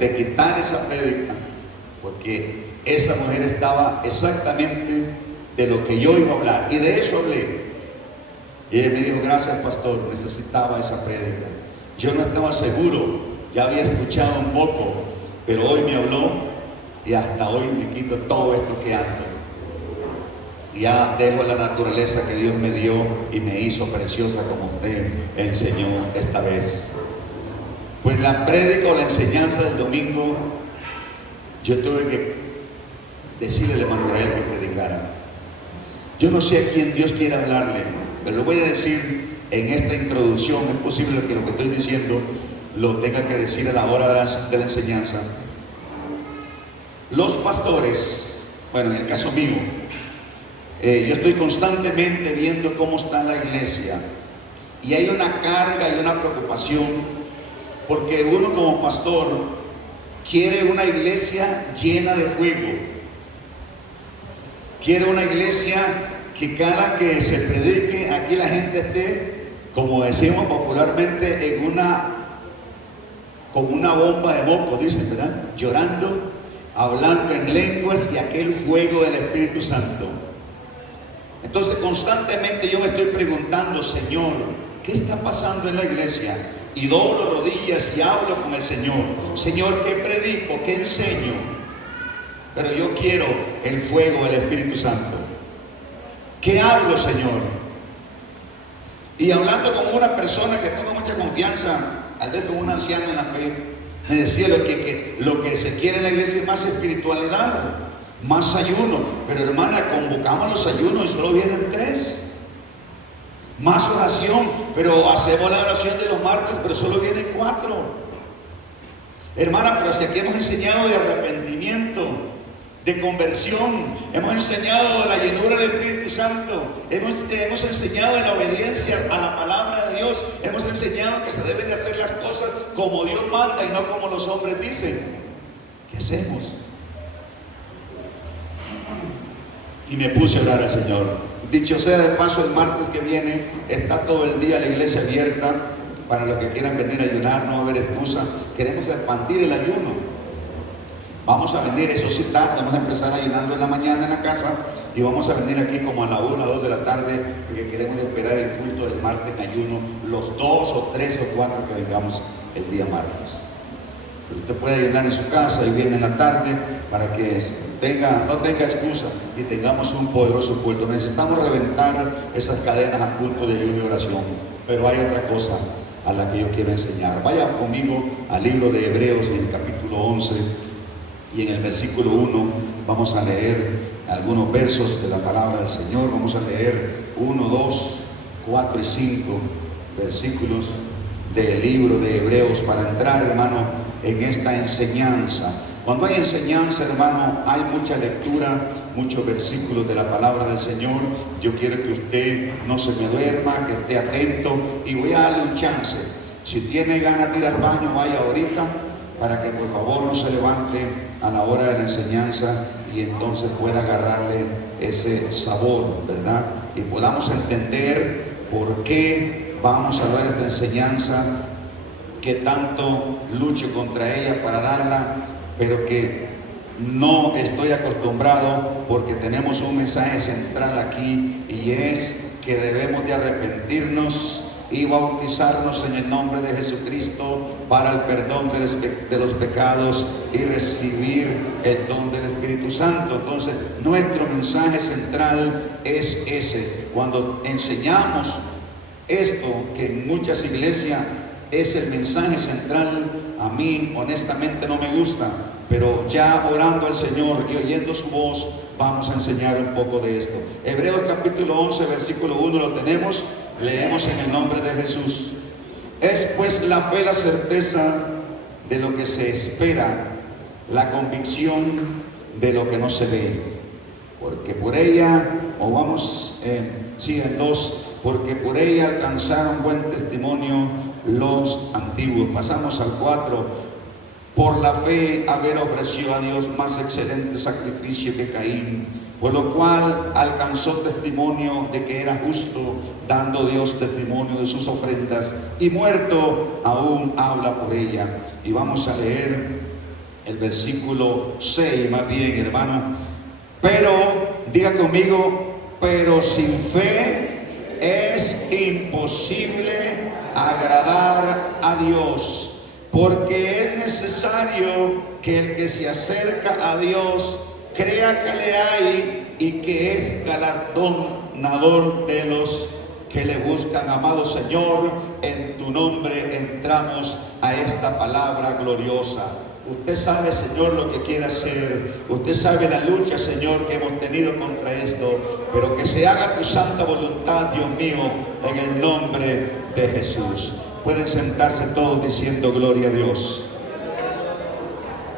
de quitar esa prédica, porque esa mujer estaba exactamente de lo que yo iba a hablar, y de eso hablé. Y ella me dijo: gracias, pastor, necesitaba esa prédica. Yo no estaba seguro, ya había escuchado un poco, pero hoy me habló y hasta hoy me quito todo esto que ando. Ya dejo la naturaleza que Dios me dio y me hizo preciosa, como usted enseñó esta vez. Pues la prédica o la enseñanza del domingo, yo tuve que decirle al hermano Israel que predicara. Yo no sé a quién Dios quiere hablarle, pero lo voy a decir en esta introducción. Es posible que lo que estoy diciendo lo tenga que decir a la hora de la enseñanza. Los pastores, bueno, en el caso mío, yo estoy constantemente viendo cómo está la iglesia, y hay una carga y una preocupación, porque uno como pastor quiere una iglesia llena de fuego, quiere una iglesia que cada que se predique aquí la gente esté, como decimos popularmente, como una bomba de moco, dicen, ¿verdad? Llorando, hablando en lenguas y aquel fuego del Espíritu Santo. Entonces constantemente yo me estoy preguntando: Señor, ¿qué está pasando en la iglesia? Y doblo rodillas y hablo con el Señor. Señor, ¿qué predico? ¿Qué enseño? Pero yo quiero el fuego del Espíritu Santo. ¿Qué hablo, Señor? Y hablando con una persona que tengo mucha confianza, tal vez con un anciano en la fe, me decía: lo que se quiere en la iglesia es más espiritualidad, más ayuno. Pero hermana, convocamos los ayunos y solo vienen 3. Más oración, pero hacemos la oración de los martes, pero solo vienen 4. Hermana, pero si aquí hemos enseñado de arrepentimiento, de conversión, hemos enseñado de la llenura del Espíritu Santo, hemos enseñado de la obediencia a la palabra de Dios, hemos enseñado que se deben de hacer las cosas como Dios manda y no como los hombres dicen. ¿Qué hacemos? Y me puse a orar al Señor. Dicho sea de paso, el martes que viene está todo el día la iglesia abierta para los que quieran venir a ayunar, no va a haber excusa. Queremos expandir el ayuno. Vamos a venir, eso sí tarde, vamos a empezar ayunando en la mañana en la casa y vamos a venir aquí como a la 1 o 2 de la tarde, porque queremos esperar el culto del martes en ayuno, los 2 o 3 o 4 que vengamos el día martes. Pero usted puede ayunar en su casa y viene en la tarde para que no tenga excusa y tengamos un poderoso culto. Necesitamos reventar esas cadenas a culto de ayuno y oración. Pero hay otra cosa a la que yo quiero enseñar. Vaya conmigo al libro de Hebreos, en el capítulo 11, y en el versículo 1 vamos a leer algunos versos de la palabra del Señor. Vamos a leer 1, 2, 4 y 5 versículos del libro de Hebreos para entrar, hermano, en esta enseñanza. Cuando hay enseñanza, hermano, hay mucha lectura, muchos versículos de la palabra del Señor. Yo quiero que usted no se me duerma, que esté atento, y voy a darle un chance. Si tiene ganas de ir al baño, vaya ahorita, para que por favor no se levante a la hora de la enseñanza y entonces pueda agarrarle ese sabor, ¿verdad? Y podamos entender por qué vamos a dar esta enseñanza, que tanto lucho contra ella para darla, pero que no estoy acostumbrado, porque tenemos un mensaje central aquí, y es que debemos de arrepentirnos y bautizarnos en el nombre de Jesucristo para el perdón de los pecados y recibir el don del Espíritu Santo. Entonces, nuestro mensaje central es ese. Cuando enseñamos esto, que en muchas iglesias es el mensaje central, a mí honestamente no me gusta, pero ya orando al Señor y oyendo su voz, vamos a enseñar un poco de esto. Hebreos capítulo 11, versículo 1, lo tenemos. Leemos en el nombre de Jesús. Es pues la fe la certeza de lo que se espera, la convicción de lo que no se ve. Porque por ella, o vamos, en 2, porque por ella alcanzaron buen testimonio los antiguos. Pasamos al 4. Por la fe Abel ofreció a Dios más excelente sacrificio que Caín, por lo cual alcanzó testimonio de que era justo, dando Dios testimonio de sus ofrendas, y muerto aún habla por ella. Y vamos a leer el versículo 6, más bien, hermano. Pero, diga conmigo, pero sin fe es imposible agradar a Dios, porque es necesario que el que se acerca a Dios crea que le hay y que es galardonador de los que le buscan. Amado Señor, en tu nombre entramos a esta palabra gloriosa. Usted sabe, Señor, lo que quiere hacer. Usted sabe la lucha, Señor, que hemos tenido contra esto. Pero que se haga tu santa voluntad, Dios mío, en el nombre de Jesús. Pueden sentarse todos diciendo gloria a Dios.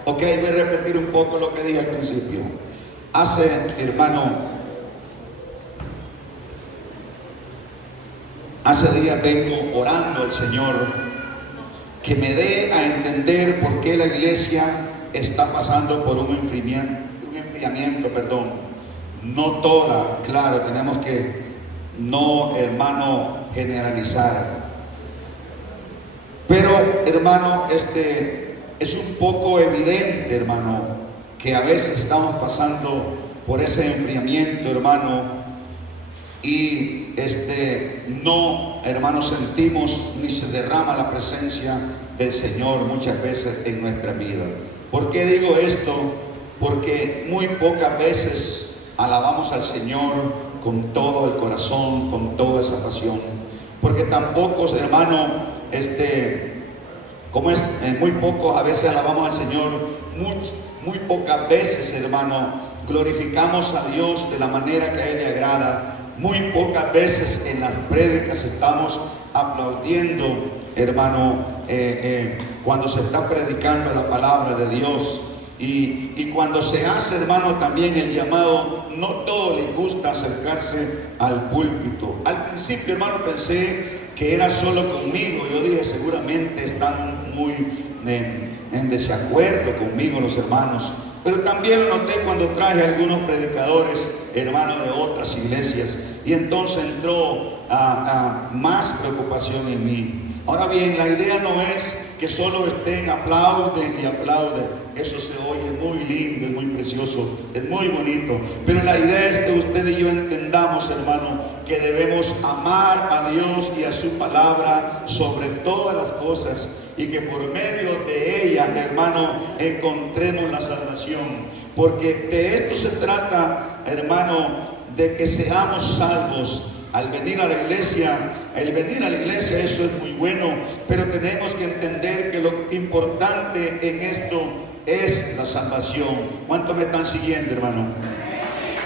Ok, voy a repetir un poco lo que dije al principio. Hace días vengo orando al Señor que me dé a entender por qué la iglesia está pasando por un enfriamiento. No toda, claro, tenemos que no, hermano, generalizar. Pero, hermano, es un poco evidente, hermano, que a veces estamos pasando por ese enfriamiento, hermano, y no, hermano, sentimos ni se derrama la presencia del Señor muchas veces en nuestra vida. ¿Por qué digo esto? Porque muy pocas veces alabamos al Señor con todo el corazón, con toda esa pasión. Porque tampoco, hermano, muy poco a veces alabamos al Señor, muy pocas veces, hermano, glorificamos a Dios de la manera que a Él le agrada. Muy pocas veces en las prédicas estamos aplaudiendo, hermano, cuando se está predicando la palabra de Dios. Y cuando se hace, hermano, también el llamado, no todo le gusta acercarse al púlpito. Al principio, hermano, pensé que era solo conmigo. Yo dije, seguramente están muy en desacuerdo conmigo los hermanos. Pero también lo noté cuando traje a algunos predicadores, hermanos, de otras iglesias, y entonces entró más preocupación en mí. Ahora bien, la idea no es que solo estén aplauden y aplauden. Eso se oye muy lindo, es muy precioso, es muy bonito. Pero la idea es que usted y yo entendamos, hermano, que debemos amar a Dios y a su palabra sobre todas las cosas, y que por medio de ella, hermano, encontremos la salvación. Porque de esto se trata, hermano, de que seamos salvos. Al venir a la iglesia, eso es muy bueno, pero tenemos que entender que lo importante en esto es la salvación. ¿Cuántos me están siguiendo, hermano?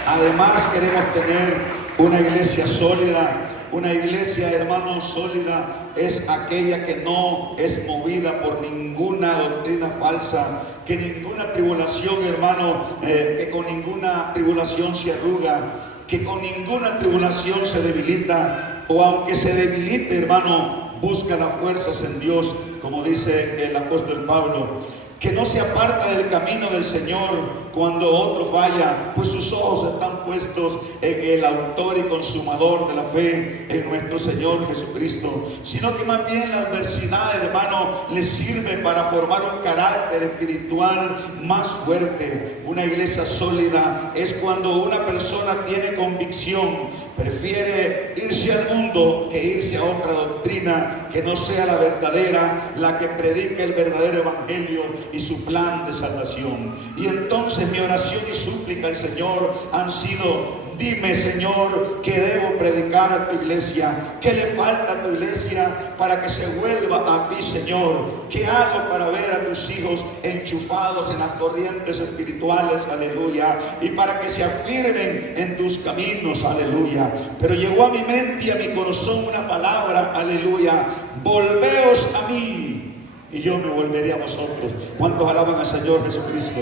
Además, queremos tener una iglesia sólida. Una iglesia, hermano, sólida es aquella que no es movida por ninguna doctrina falsa, que ninguna tribulación, hermano, que con ninguna tribulación se arruga, que con ninguna tribulación se debilita, o aunque se debilite, hermano, busca las fuerzas en Dios, como dice el apóstol Pablo, que no se aparta del camino del Señor cuando otro falla, pues sus ojos están puestos en el autor y consumador de la fe, en nuestro Señor Jesucristo, sino que más bien la adversidad, hermano, les sirve para formar un carácter espiritual más fuerte. Una iglesia sólida es cuando una persona tiene convicción, prefiere irse al mundo que irse a otra doctrina que no sea la verdadera, la que predica el verdadero evangelio y su plan de salvación. Y entonces mi oración y súplica al Señor han sido: dime, Señor, ¿qué debo predicar a tu iglesia? ¿Qué le falta a tu iglesia para que se vuelva a ti, Señor? ¿Qué hago para ver a tus hijos enchufados en las corrientes espirituales? Aleluya. Y para que se afirmen en tus caminos. Aleluya. Pero llegó a mi mente y a mi corazón una palabra. Aleluya. Volveos a mí y yo me volveré a vosotros. ¿Cuántos alaban al Señor Jesucristo?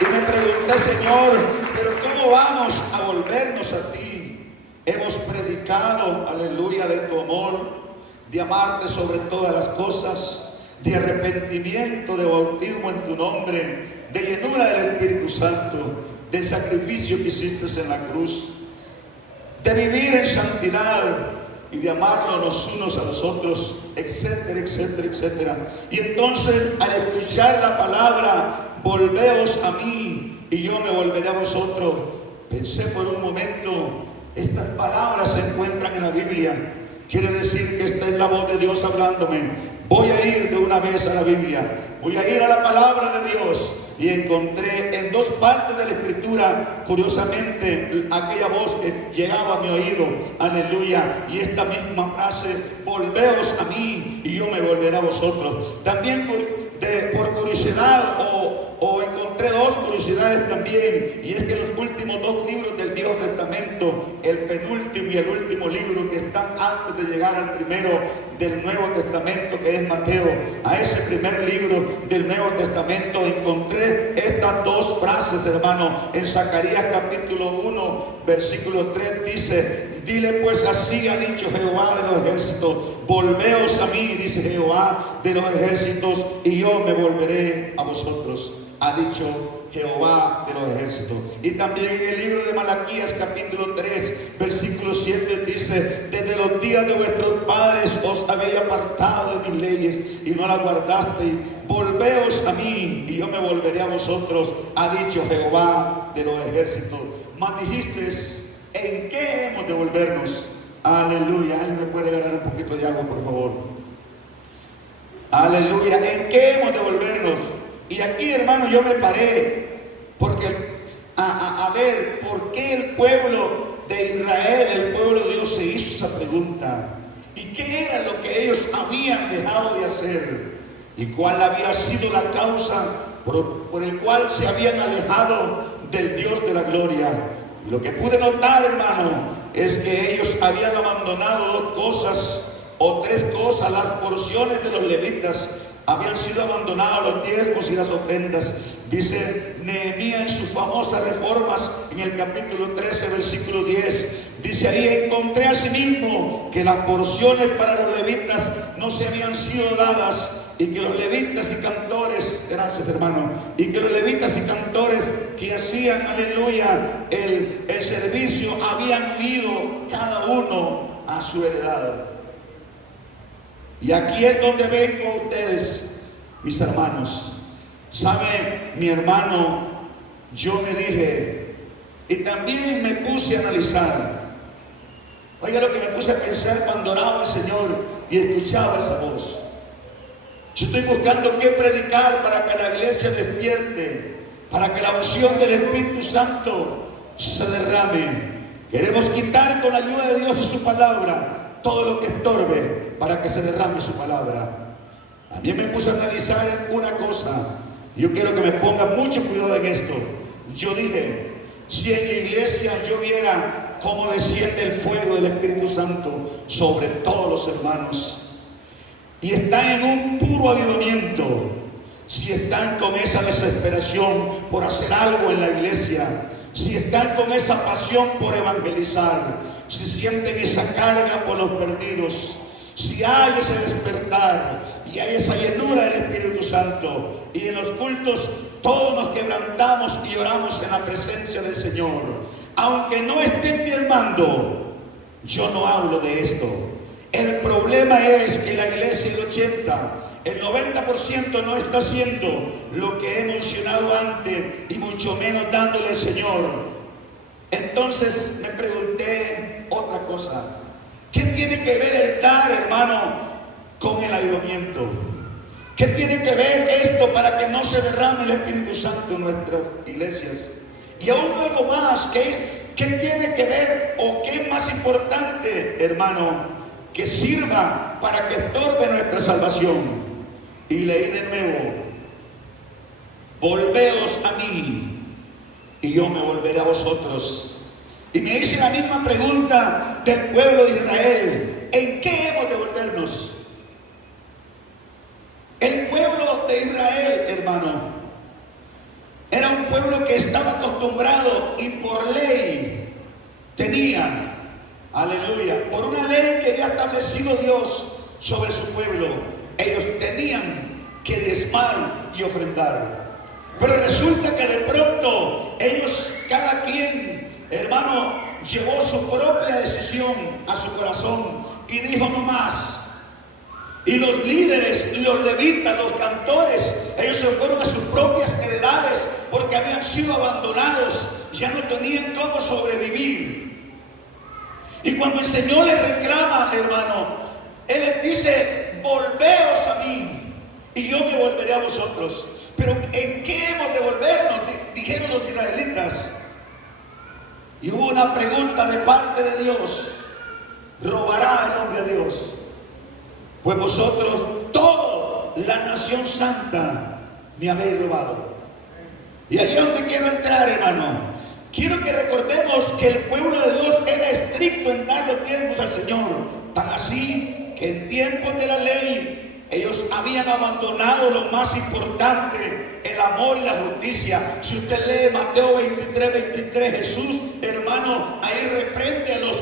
Y me pregunté, Señor, ¿pero cómo vamos a volvernos a ti? Hemos predicado, aleluya, de tu amor, de amarte sobre todas las cosas, de arrepentimiento, de bautismo en tu nombre, de llenura del Espíritu Santo, del sacrificio que hiciste en la cruz, de vivir en santidad y de amarnos los unos a los otros etcétera, etcétera, etcétera. Y entonces al escuchar la palabra, volveos a mí y yo me volveré a vosotros, pensé por un momento, estas palabras se encuentran en la Biblia. Quiere decir que esta es la voz de Dios hablándome. Voy a ir de una vez a la Biblia, voy a ir a la palabra de Dios. Y encontré en dos partes de la Escritura, curiosamente, aquella voz que llegaba a mi oído, aleluya, y esta misma frase, volveos a mí y yo me volveré a vosotros. También por curiosidad o encontré dos curiosidades también, y es que los últimos dos libros del Viejo Testamento, el penúltimo y el último libro que están antes de llegar al primero del Nuevo Testamento, que es Mateo, a ese primer libro del Nuevo Testamento encontré estas dos frases, hermano. En Zacarías capítulo 1 versículo 3 dice: dile pues así ha dicho Jehová de los ejércitos, volveos a mí, dice Jehová de los ejércitos, y yo me volveré a vosotros, ha dicho Jehová de los ejércitos. Y también en el libro de Malaquías capítulo 3 versículo 7 dice: desde los días de vuestros padres os habéis apartado de mis leyes y no las guardasteis, volveos a mí y yo me volveré a vosotros, ha dicho Jehová de los ejércitos. Mas dijiste, ¿en qué hemos de volvernos? Aleluya. ¿Alguien me puede regalar un poquito de agua, por favor? Aleluya. ¿En qué hemos de volvernos? Y aquí, hermano, yo me paré porque a ver por qué el pueblo de Israel, el pueblo de Dios, se hizo esa pregunta. ¿Y qué era lo que ellos habían dejado de hacer? ¿Y cuál había sido la causa por el cual se habían alejado del Dios de la gloria? Lo que pude notar, hermano, es que ellos habían abandonado dos cosas o tres cosas. Las porciones de los levitas habían sido abandonados, los diezmos y las ofrendas. Dice Nehemías en sus famosas reformas, en el capítulo 13, versículo 10. Dice ahí: encontré asimismo que las porciones para los levitas no se habían sido dadas, y que los levitas y cantores, gracias hermano, y que los levitas y cantores que hacían, aleluya, el servicio, habían ido cada uno a su heredad. Y aquí es donde vengo a ustedes, mis hermanos. ¿Saben, mi hermano? Yo me dije, y también me puse a analizar. Oiga lo que me puse a pensar cuando oraba al Señor y escuchaba esa voz. Yo estoy buscando qué predicar para que la iglesia despierte, para que la unción del Espíritu Santo se derrame. Queremos quitar con la ayuda de Dios y su palabra todo lo que estorbe para que se derrame su palabra. También me puse a analizar una cosa. Yo quiero que me ponga mucho cuidado en esto. Yo dije, si en la iglesia yo viera cómo desciende el fuego del Espíritu Santo sobre todos los hermanos, y están en un puro avivamiento, si están con esa desesperación por hacer algo en la iglesia, si están con esa pasión por evangelizar, si sienten esa carga por los perdidos, si hay ese despertar y hay esa llenura del Espíritu Santo, y en los cultos todos nos quebrantamos y oramos en la presencia del Señor, aunque no estén diezmando, yo no hablo de esto. El problema es que la iglesia, el 90% no está haciendo lo que he mencionado antes, y mucho menos dándole al Señor. Entonces me pregunté otra cosa. ¿Qué tiene que ver el dar, hermano, con el avivamiento? ¿Qué tiene que ver esto para que no se derrame el Espíritu Santo en nuestras iglesias? Y aún algo más, ¿qué tiene que ver o qué es más importante, hermano, que sirva para que estorbe nuestra salvación? Y leí de nuevo: volveos a mí y yo me volveré a vosotros. Y me hice la misma pregunta del pueblo de Israel: ¿en qué hemos de volvernos? El pueblo de Israel, hermano, era un pueblo que estaba acostumbrado y por ley tenía, aleluya, por una ley que había establecido Dios sobre su pueblo, ellos tenían que diezmar y ofrendar. Pero resulta que de pronto ellos, cada quien, hermano, llevó su propia decisión a su corazón y dijo: no más. Y los líderes, los levitas, los cantores, ellos se fueron a sus propias heredades porque habían sido abandonados, ya no tenían cómo sobrevivir. Y cuando el Señor les reclama, hermano, Él les dice: volveos a mí y yo me volveré a vosotros. Pero ¿en qué hemos de volvernos?, dijeron los israelitas. Y hubo una pregunta de parte de Dios: ¿robará el hombre a Dios? Pues vosotros, toda la nación santa, me habéis robado. Y ahí es donde quiero entrar, hermano. Quiero que recordemos que el pueblo de Dios era estricto en dar los diezmos al Señor. Tan así que en tiempos de la ley ellos habían abandonado lo más importante, el amor y la justicia. Si usted lee Mateo 23, Jesús, hermano, ahí reprende a los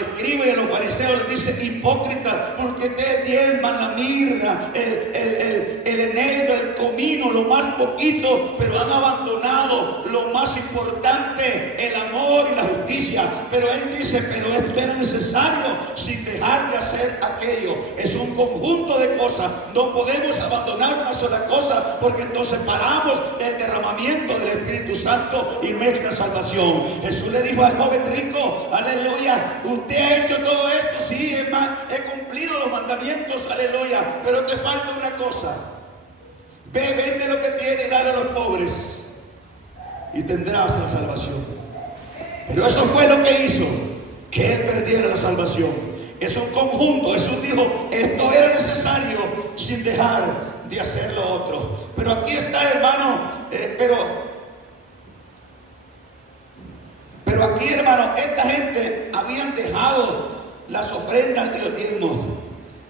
escribas y a los fariseos. Les dice: hipócritas, porque ustedes diezman la mirra, el eneldo, el comino, lo más poquito, pero han abandonado lo más importante, el amor y la justicia. Pero Él dice: pero esto era necesario sin dejar de hacer aquello. Es un conjunto de cosas. No podemos abandonar una sola cosa, porque entonces paramos el derramamiento del Espíritu Santo y nuestra salvación. Jesús le dijo al joven rico: aleluya, usted ha hecho todo esto, sí, hermano, he cumplido los mandamientos, aleluya, pero te falta una cosa. Ve, vende lo que tiene y dale a los pobres y tendrás la salvación. Pero eso fue lo que hizo que él perdiera la salvación. Es un conjunto. Jesús dijo: esto era necesario sin dejar de hacer lo otro. Pero aquí está, hermano, pero aquí, hermano, esta gente habían dejado las ofrendas y los diezmos.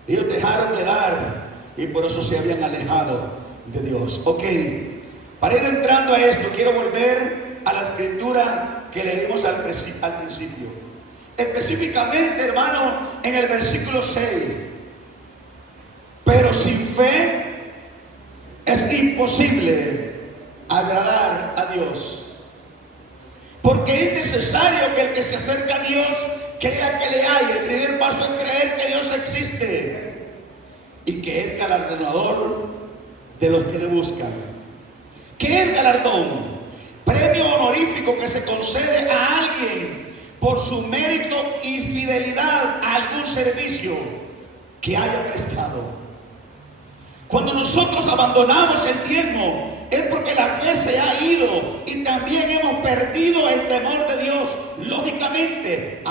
Ellos dejaron de dar y por eso se habían alejado de Dios. Ok, para ir entrando a esto, quiero volver a la escritura que leímos al principio. Específicamente, hermano, en el versículo 6. Pero sin fe es imposible agradar a Dios. Porque es necesario que el que se acerca a Dios crea que le hay. El primer paso es creer que Dios existe y que es galardonador de los que le buscan. ¿Qué es galardón? Premio honorífico que se concede a alguien por su mérito y fidelidad a algún servicio que haya prestado. Cuando nosotros abandonamos el diezmo, es porque la fe se ha ido y también hemos perdido el temor de Dios. Lógicamente,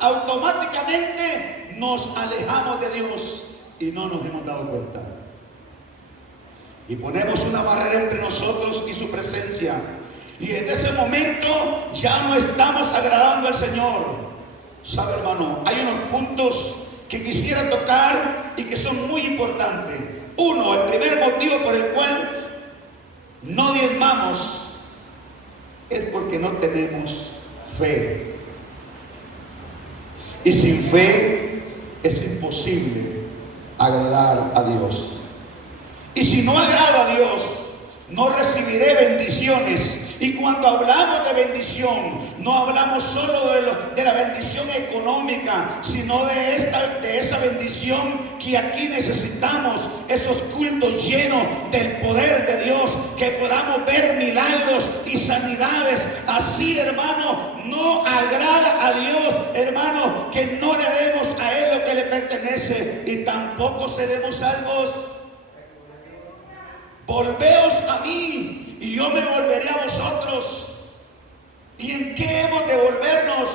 automáticamente nos alejamos de Dios y no nos hemos dado cuenta. Y ponemos una barrera entre nosotros y su presencia. Y en ese momento ya no estamos agradando al Señor. ¿Sabe, hermano? Hay unos puntos que quisiera tocar y que son muy importantes. Uno, el primer motivo por el cual no diezmamos es porque no tenemos fe. Y sin fe es imposible agradar a Dios. Y si no agrado a Dios, no recibiré bendiciones. Y cuando hablamos de bendición, no hablamos solo de la bendición económica, sino de esa bendición que aquí necesitamos. Esos cultos llenos del poder de Dios, que podamos ver milagros y sanidades. Así, hermano, no agrada a Dios, hermano, que no le demos a Él lo que le pertenece y tampoco seremos salvos. Volveos a mí y yo me volveré a vosotros. ¿Y en qué hemos de volvernos?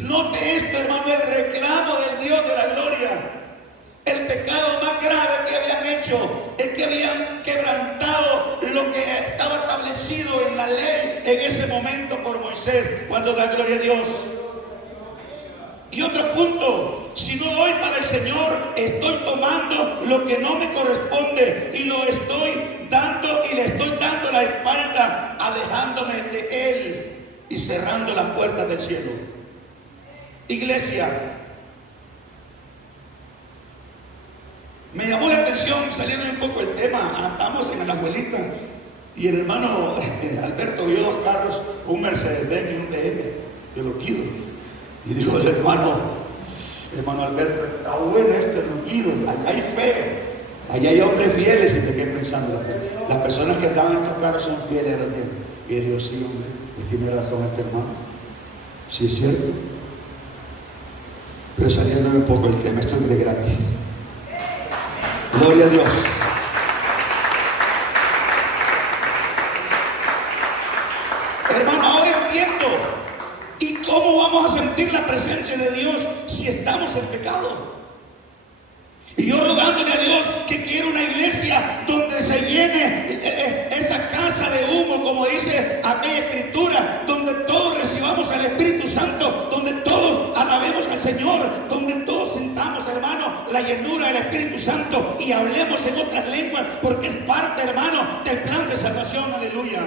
Note esto, hermano, el reclamo del Dios de la gloria. El pecado más grave que habían hecho es que habían quebrantado lo que estaba establecido en la ley en ese momento por Moisés, cuando da gloria a Dios. Y otro punto, si no doy para el Señor, estoy tomando lo que no me corresponde y lo estoy dando y le estoy dando la espalda, alejándome de Él y cerrando las puertas del cielo. Iglesia, me llamó la atención, saliendo un poco el tema, estamos en la abuelita y el hermano Alberto vio dos carros, un Mercedes-Benz y un BM, de lo quiero. Y dijo el hermano Alberto, está bueno esto, ungidos, allá hay fe, allá hay hombres fieles. Y te quedé pensando, las personas que estaban en estos carros son fieles a los días. Y yo digo, sí, hombre, pues tiene razón este hermano, sí es cierto. Pero saliéndome un poco el tema, esto es de gratis. Gloria a Dios. Hermano, ahora entiendo. ¿Y cómo vamos a sentir la presencia de Dios si estamos en pecado? Y yo rogándole a Dios que quiera una iglesia donde se llene esa casa de humo, como dice aquella escritura, donde todos recibamos al Espíritu Santo, donde todos alabemos al Señor, donde todos sintamos, hermano, la llenura del Espíritu Santo y hablemos en otras lenguas, porque es parte, hermano, del plan de salvación. Aleluya.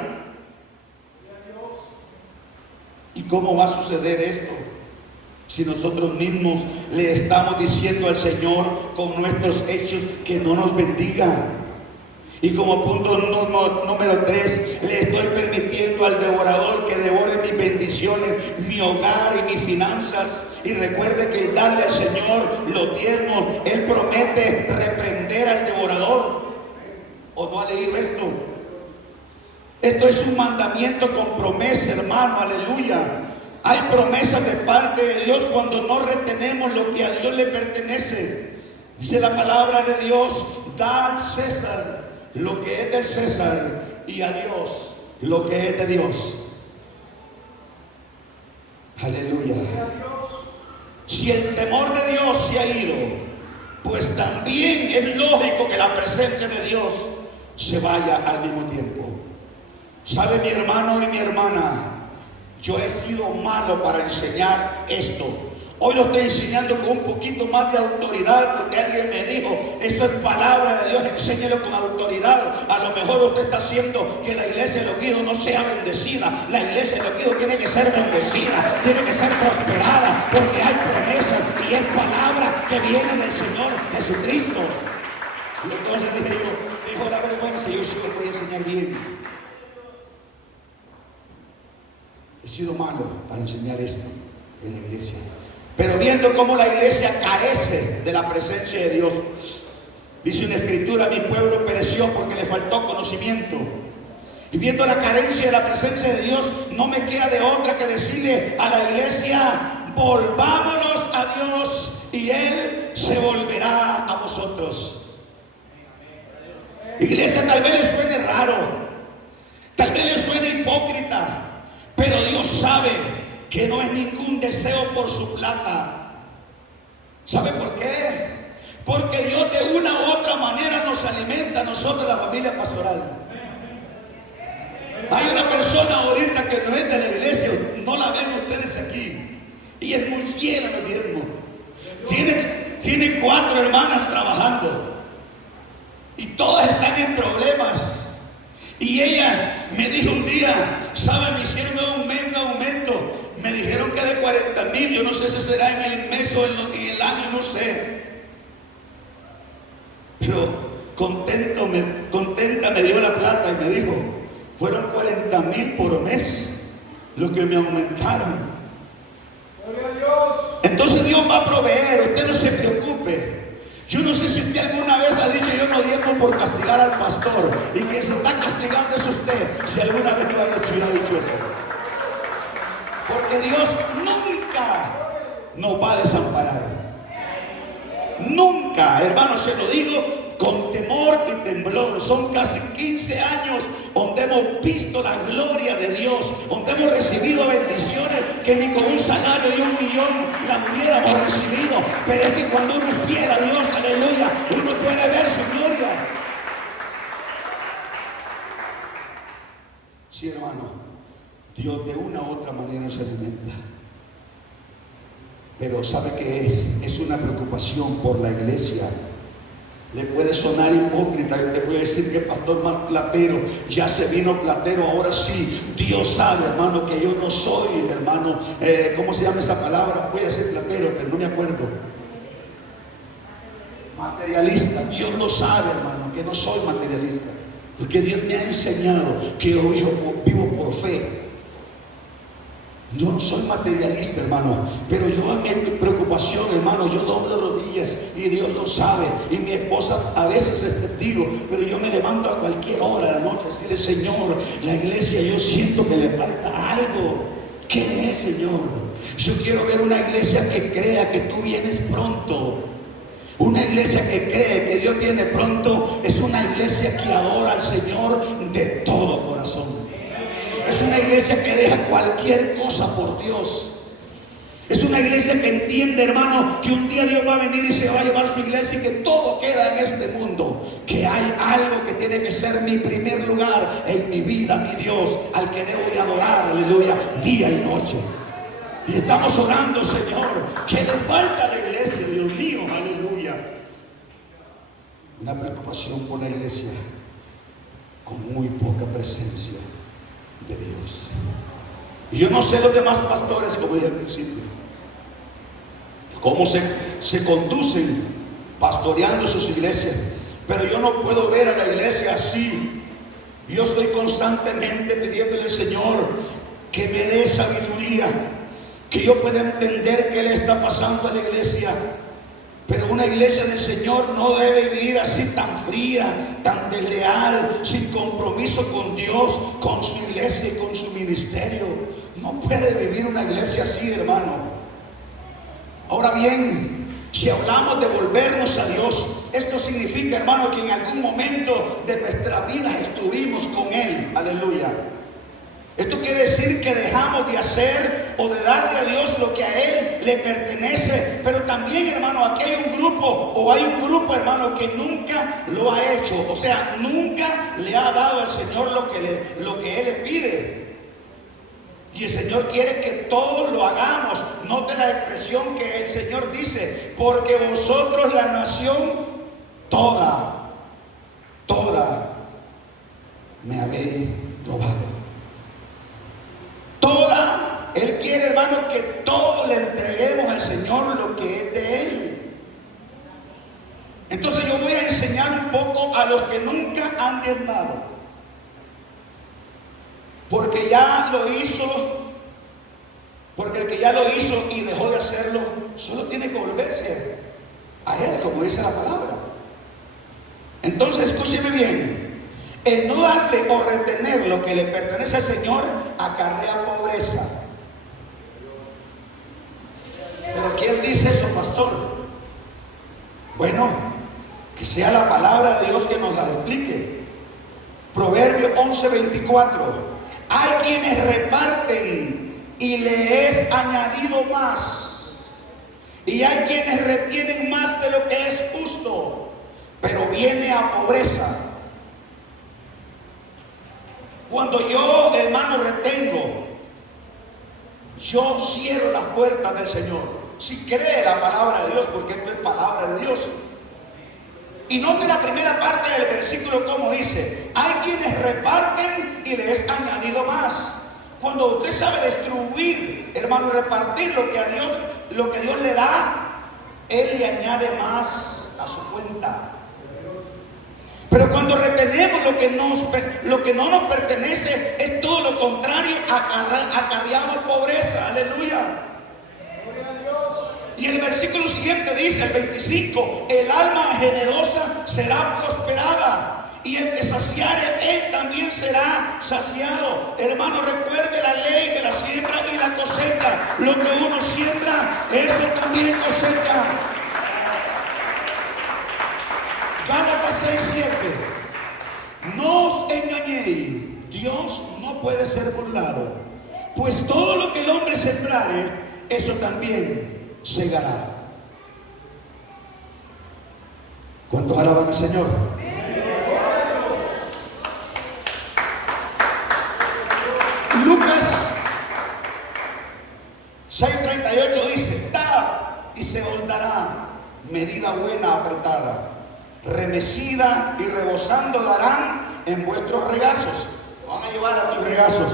¿Y cómo va a suceder esto? Si nosotros mismos le estamos diciendo al Señor con nuestros hechos que no nos bendiga. Y como punto número 3, le estoy permitiendo al devorador que devore mis bendiciones, mi hogar y mis finanzas. Y recuerde que el darle al Señor lo tierno, Él promete reprender al devorador. ¿O no ha leído esto? Esto es un mandamiento con promesa, hermano, aleluya. Hay promesas de parte de Dios cuando no retenemos lo que a Dios le pertenece. Dice la palabra de Dios, da al César lo que es del César y a Dios lo que es de Dios. Aleluya. Si el temor de Dios se ha ido, pues también es lógico que la presencia de Dios se vaya al mismo tiempo. ¿Sabe, mi hermano y mi hermana? Yo he sido malo para enseñar esto. Hoy lo estoy enseñando con un poquito más de autoridad, porque alguien me dijo, eso es palabra de Dios, enséñelo con autoridad. A lo mejor usted está haciendo que la iglesia de Elohim no sea bendecida. La iglesia de Elohim tiene que ser bendecida, tiene que ser prosperada, porque hay promesas y es palabra que viene del Señor Jesucristo. Y entonces dije yo, dejo la vergüenza, yo sí lo voy a enseñar bien. He sido malo para enseñar esto en la iglesia. Pero viendo cómo la iglesia carece de la presencia de Dios, dice una escritura, mi pueblo pereció porque le faltó conocimiento. Y viendo la carencia de la presencia de Dios, no me queda de otra que decirle a la iglesia, volvámonos a Dios y Él se volverá a vosotros. Iglesia, tal vez le suene raro, tal vez le suene hipócrita, pero Dios sabe que no es ningún deseo por su plata. ¿Sabe por qué? Porque Dios de una u otra manera nos alimenta a nosotros, la familia pastoral. Hay una persona ahorita que no es de la iglesia, no la ven ustedes aquí, y es muy fiel a los diezmos. Tiene 4 hermanas trabajando y todas están en problemas. Y ella me dijo un día, ¿sabe? Me hicieron un aumento. Me dijeron que de 40,000, yo no sé si será en el mes o en el año, no sé. Pero contenta me dio la plata y me dijo, fueron 40,000 por mes lo que me aumentaron. Entonces Dios va a proveer, usted no se preocupe. Yo no sé si usted alguna vez ha dicho, yo no diezmo por castigar al pastor, y quien se está castigando es usted, si alguna vez lo ha hecho y ha dicho eso. Porque Dios nunca nos va a desamparar. Nunca, hermano, se lo digo con temor y temblor. Son casi 15 años donde hemos visto la gloria de Dios, donde hemos recibido bendiciones que ni con un salario de 1 millón la hubiéramos recibido. Pero es que cuando uno es fiel a Dios, aleluya, uno puede ver su gloria. Sí, hermano, Dios de una u otra manera se alimenta. Pero ¿sabe qué es? Es una preocupación por la iglesia. Le puede sonar hipócrita, y te puede decir que pastor más platero, ya se vino platero, ahora sí. Dios sabe, hermano, que yo no soy, hermano, ¿cómo se llama esa palabra? Voy a ser platero, pero no me acuerdo. Materialista. Dios lo sabe, hermano, que no soy materialista, porque Dios me ha enseñado que yo vivo por fe. Yo no soy materialista, hermano, pero yo en mi preocupación, hermano, yo doblo rodillas y Dios lo sabe. Y mi esposa a veces es testigo, pero yo me levanto a cualquier hora de la noche a decirle: Señor, la iglesia, yo siento que le falta algo. ¿Qué es, Señor? Yo quiero ver una iglesia que crea que tú vienes pronto. Una iglesia que cree que Dios viene pronto es una iglesia que adora al Señor de todo corazón. Es una iglesia que deja cualquier cosa por Dios. Es una iglesia que entiende, hermano, que un día Dios va a venir y se va a llevar su iglesia y que todo queda en este mundo. Que hay algo que tiene que ser mi primer lugar en mi vida, mi Dios, al que debo de adorar, aleluya, día y noche. Y estamos orando, Señor, que le falta a la iglesia, Dios mío, aleluya. Una preocupación por la iglesia con muy poca presencia de Dios. Y yo no sé los demás pastores, como dije al principio, cómo se conducen pastoreando sus iglesias, pero yo no puedo ver a la iglesia así. Yo estoy constantemente pidiéndole al Señor que me dé sabiduría, que yo pueda entender qué le está pasando a la iglesia. Pero una iglesia del Señor no debe vivir así, tan fría, tan desleal, sin compromiso con Dios, con su iglesia y con su ministerio. No puede vivir una iglesia así, hermano. Ahora bien, si hablamos de volvernos a Dios, esto significa, hermano, que en algún momento de nuestra vida estuvimos con Él. Aleluya. Esto quiere decir que dejamos de hacer o de darle a Dios lo que a Él le pertenece. Pero también, hermano, aquí hay un grupo, hermano, que nunca lo ha hecho. O sea, nunca le ha dado al Señor lo que Él le pide. Y el Señor quiere que todos lo hagamos. Note la expresión que el Señor dice: porque vosotros, la nación toda me habéis robado. Él quiere, hermano, que todos le entreguemos al Señor lo que es de Él. Entonces yo voy a enseñar un poco a los que nunca han diezmado, porque ya lo hizo, porque el que ya lo hizo y dejó de hacerlo, solo tiene que volverse a Él, como dice la palabra. Entonces escúcheme bien: el no darle o retener lo que le pertenece al Señor acarrea pobreza. ¿Pero quién dice eso, pastor? Bueno, que sea la palabra de Dios que nos la explique. Proverbio 11:24. Hay quienes reparten y le es añadido más, y hay quienes retienen más de lo que es justo, pero viene a pobreza. Cuando yo, hermano, retengo, yo cierro las puertas del Señor. Si cree la palabra de Dios, porque esto es palabra de Dios. Y note la primera parte del versículo como dice: hay quienes reparten y les es añadido más. Cuando usted sabe distribuir, hermano, y repartir lo que Dios le da, Él le añade más a su cuenta. Pero cuando retenemos lo que no nos pertenece, es todo lo contrario, acarreamos pobreza. Aleluya. Y el versículo siguiente dice, el 25: el alma generosa será prosperada, y el que saciare, él también será saciado. Hermano, recuerde la ley de la siembra y la cosecha. Lo que uno siembra, eso también cosecha. Gálatas 6:7. No os engañéis, Dios no puede ser burlado, pues todo lo que el hombre sembrare, eso también segará. ¿Cuántos alaban al Señor? Lucas 6:38 dice: dad y se os dará, medida buena, apretada, remecida y rebosando darán en vuestros regazos. Van a llevar a tus regazos,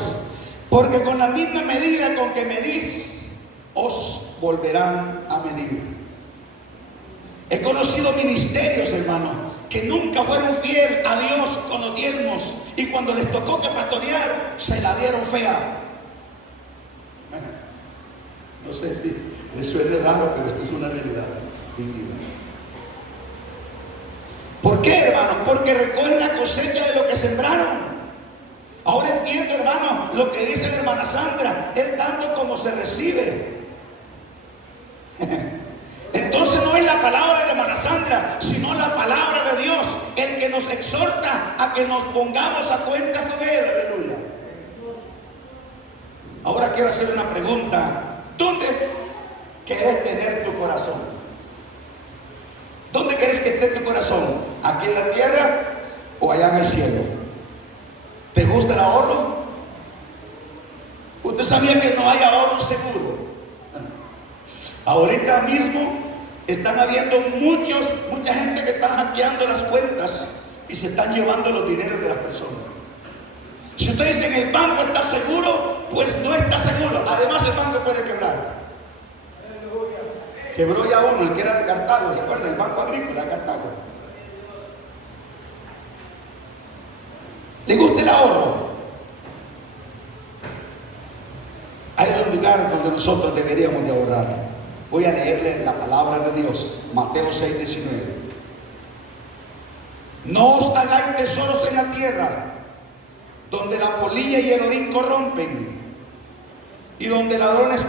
porque con la misma medida con que medís, os volverán a medir. He conocido ministerios, hermano, que nunca fueron fiel a Dios con los diezmos, y cuando les tocó que pastorear, se la dieron fea. No sé si les suene raro, pero esto es una realidad vivida. ¿Por qué, hermano? Porque recogen la cosecha de lo que sembraron. Ahora entiendo, hermano, lo que dice la hermana Sandra: es dando como se recibe. Entonces no es la palabra de la hermana Sandra, sino la palabra de Dios el que nos exhorta a que nos pongamos a cuenta con Él. Aleluya. Ahora quiero hacer una pregunta: ¿dónde quieres tener tu corazón? ¿Dónde quieres que esté tu corazón? ¿Aquí en la tierra o allá en el cielo? ¿Te gusta el ahorro? ¿Usted sabía que no hay ahorro seguro? Ahorita mismo están habiendo mucha gente que está hackeando las cuentas y se están llevando los dineros de las personas. Si usted dice en el banco está seguro, pues no está seguro. Además, el banco puede quebrar. Quebró ya uno, el que era de Cartago, ¿se acuerda? El Banco Agrícola de Cartago. ¿Le gusta el ahorro? Hay un lugar donde nosotros deberíamos de ahorrar. Voy a leerle la palabra de Dios, Mateo 6:19. No os hagáis tesoros en la tierra, donde la polilla y el orín corrompen, y donde ladrones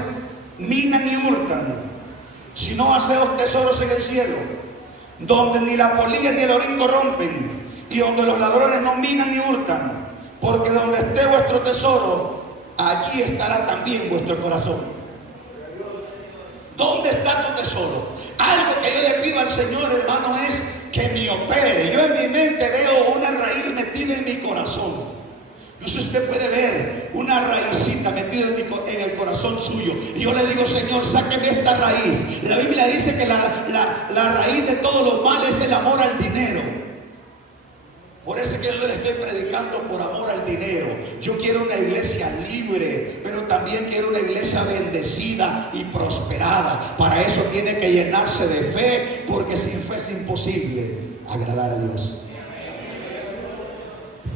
minan y hurtan, sino haceos tesoros en el cielo, donde ni la polilla ni el orín corrompen, y donde los ladrones no minan ni hurtan, porque donde esté vuestro tesoro, allí estará también vuestro corazón. ¿Dónde está tu tesoro? Algo que yo le pido al Señor, hermano, es que me opere. Yo en mi mente veo una raíz metida en mi corazón. No sé si usted puede ver una raícita metida en el corazón suyo. Y yo le digo: Señor, sáqueme esta raíz. La Biblia dice que la raíz de todos los males es el amor al dinero. Por eso es que yo le estoy predicando por amor al dinero. Yo quiero una iglesia libre, pero también quiero una iglesia bendecida y prosperada. Para eso tiene que llenarse de fe, porque sin fe es imposible agradar a Dios.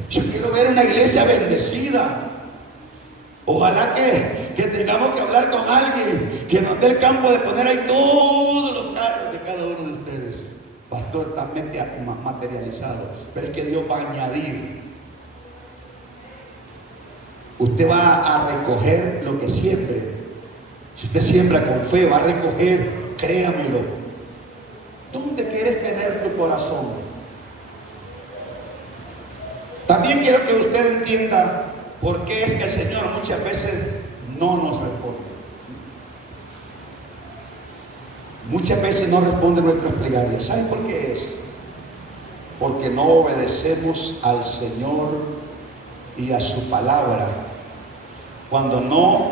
Yo quiero ver una iglesia bendecida. Ojalá que tengamos que hablar con alguien que nos dé el campo de poner ahí todos los carros de cada uno de ustedes. Pastor, está materializado, pero es que Dios va a añadir. Usted va a recoger lo que siembre. Si usted siembra con fe, va a recoger, créamelo. ¿Dónde quieres tener tu corazón? También quiero que usted entienda por qué es que el Señor muchas veces no nos responde. Muchas veces no responde nuestras plegarias. ¿Saben por qué es? Porque no obedecemos al Señor y a su palabra. Cuando no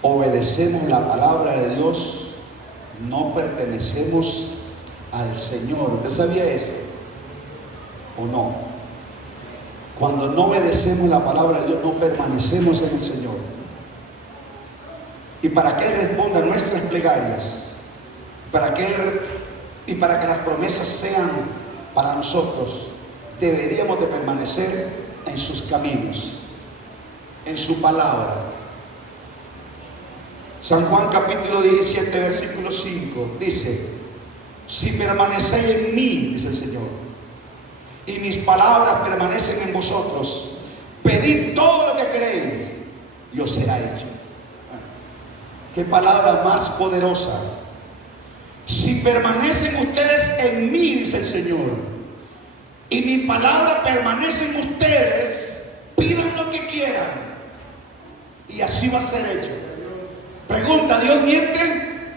obedecemos la palabra de Dios, no pertenecemos al Señor. ¿Usted sabía eso? ¿O no? Cuando no obedecemos la palabra de Dios, no permanecemos en el Señor. Y para que Él responda a nuestras plegarias, y para que las promesas sean para nosotros, deberíamos de permanecer en sus caminos, en su palabra. San Juan capítulo 17 versículo 5 dice: si permanecéis en mí, dice el Señor, y mis palabras permanecen en vosotros, pedid todo lo que queréis y os será hecho. Qué palabra más poderosa. Si permanecen ustedes en mí, dice el Señor, y mi palabra permanece en ustedes, pidan lo que quieran y así va a ser hecho. Pregunta: ¿Dios miente?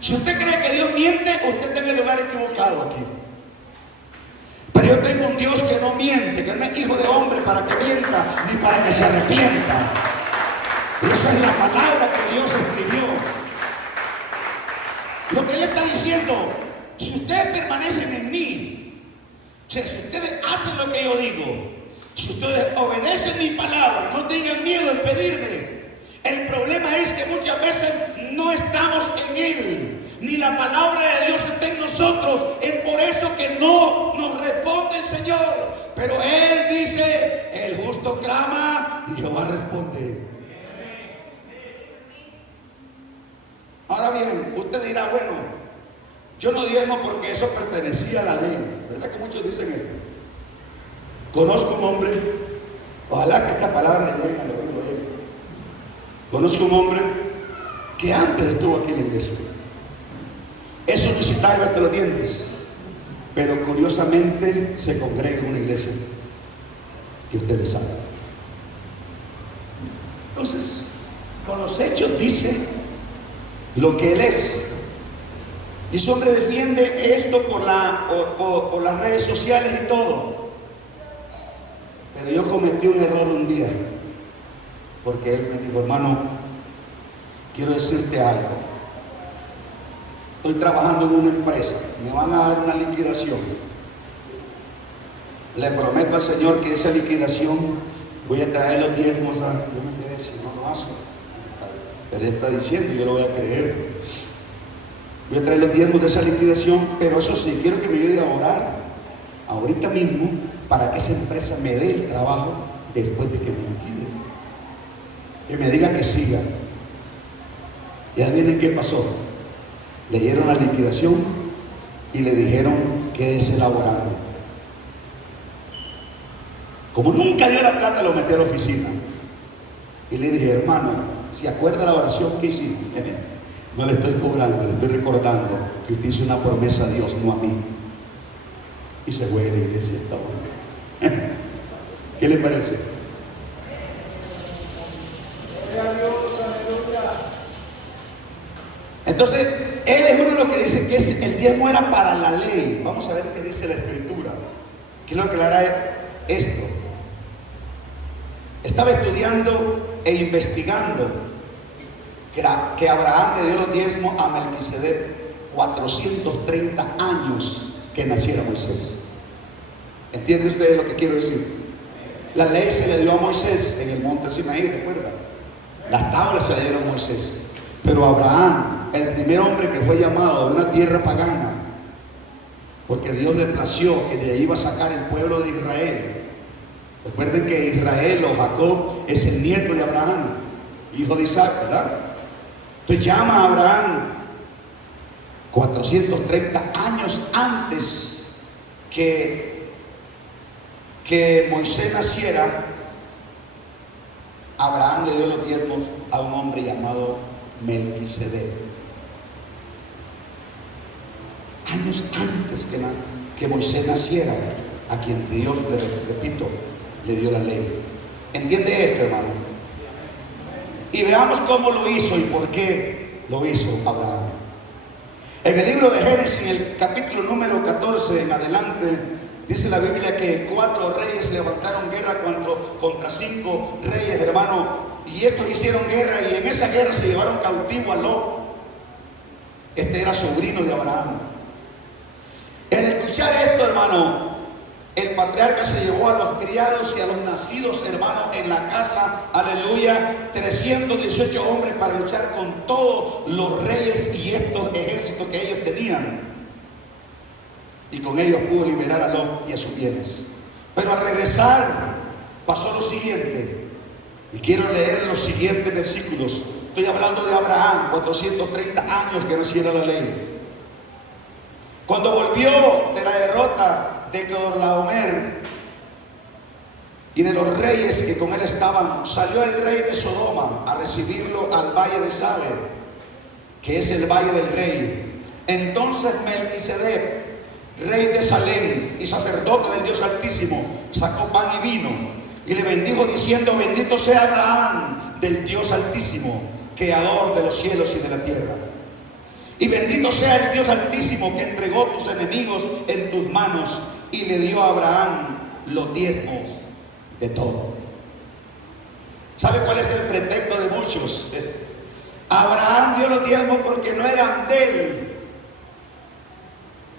Si usted cree que Dios miente, usted está en el lugar equivocado aquí. Pero yo tengo un Dios que no miente, que no es hijo de hombre para que mienta, ni para que se arrepienta. Esa es la palabra que Dios escribió. Lo que Él está diciendo: si ustedes permanecen en mí, o sea, si ustedes hacen lo que yo digo, si ustedes obedecen mi palabra, no tengan miedo en pedirme. El problema es que muchas veces no estamos en Él, ni la palabra de Dios está en nosotros. Es por eso que no nos responde el Señor. Pero Él dice: el justo clama y Jehová responde. bien, usted dirá, bueno, yo no diezmo porque eso pertenecía a la ley. ¿Verdad que muchos dicen esto? Conozco un hombre, ojalá que esta palabra le llegue a lo que lo digo. Conozco un hombre que antes estuvo aquí en la iglesia. Eso necesitaba hasta los dientes, pero curiosamente se congrega en una iglesia que ustedes saben. Entonces, con los hechos dice lo que él es. Y ese hombre defiende esto por las redes sociales y todo. Pero yo cometí un error un día, porque él me dijo, hermano, quiero decirte algo. Estoy trabajando en una empresa, me van a dar una liquidación. Le prometo al Señor que esa liquidación voy a traer los diezmos. Yo me quedé si no lo hace. Pero él está diciendo, yo lo voy a creer. Voy a traer los diezmos de esa liquidación, pero eso sí, quiero que me ayude a orar ahorita mismo para que esa empresa me dé el trabajo después de que me liquide. Que me diga que siga. Y adivinen qué pasó. Le dieron la liquidación y le dijeron quédese laborando. Como nunca dio la plata, lo metí a la oficina. Y le dije, hermano, si acuerda la oración que hicimos, no le estoy cobrando, le estoy recordando que usted hizo una promesa a Dios, no a mí. Y se fue de la iglesia esta hora. ¿Qué le parece? Entonces, él es uno de los que dice que el diezmo era para la ley. Vamos a ver qué dice la Escritura. Quiero aclarar esto. Estaba estudiando e investigando que Abraham le dio los diezmos a Melquisedec 430 años que naciera Moisés. ¿Entiende usted lo que quiero decir? La ley se le dio a Moisés en el monte Sinaí, ¿recuerda? Las tablas se le dieron a Moisés. Pero Abraham, el primer hombre que fue llamado de una tierra pagana, porque Dios le plació que de ahí iba a sacar el pueblo de Israel. Recuerden que Israel o Jacob es el nieto de Abraham, hijo de Isaac, ¿verdad? Entonces llama a Abraham 430 años antes que Moisés naciera. Abraham le dio los diezmos a un hombre llamado Melquisedec. Años antes que Moisés naciera, a quien Dios, repito, le dio la ley. ¿Entiende esto, hermano? Y veamos cómo lo hizo y por qué lo hizo Abraham. En el libro de Génesis, en el capítulo número 14 en adelante, dice la Biblia que 4 reyes levantaron guerra contra 5 reyes, hermano. Y estos hicieron guerra y en esa guerra se llevaron cautivo a Lot. Este era sobrino de Abraham. En escuchar esto, hermano, el patriarca se llevó a los criados y a los nacidos, hermano, en la casa, aleluya, 318 hombres para luchar con todos los reyes y estos ejércitos que ellos tenían. Y con ellos pudo liberar a Lot y a sus bienes. Pero al regresar pasó lo siguiente. Y quiero leer los siguientes versículos. Estoy hablando de Abraham, 430 años que naciera la ley. Cuando volvió de la derrota de Kedorlaomer y de los reyes que con él estaban, salió el rey de Sodoma a recibirlo al valle de Sabe, que es el valle del rey. Entonces Melquisedec, rey de Salem y sacerdote del Dios Altísimo, sacó pan y vino y le bendijo diciendo: bendito sea Abraham del Dios Altísimo, creador de los cielos y de la tierra. Y bendito sea el Dios Altísimo que entregó tus enemigos en tus manos. Y le dio a Abraham los diezmos de todo. ¿Sabe cuál es el pretexto de muchos? Abraham dio los diezmos porque no eran de él,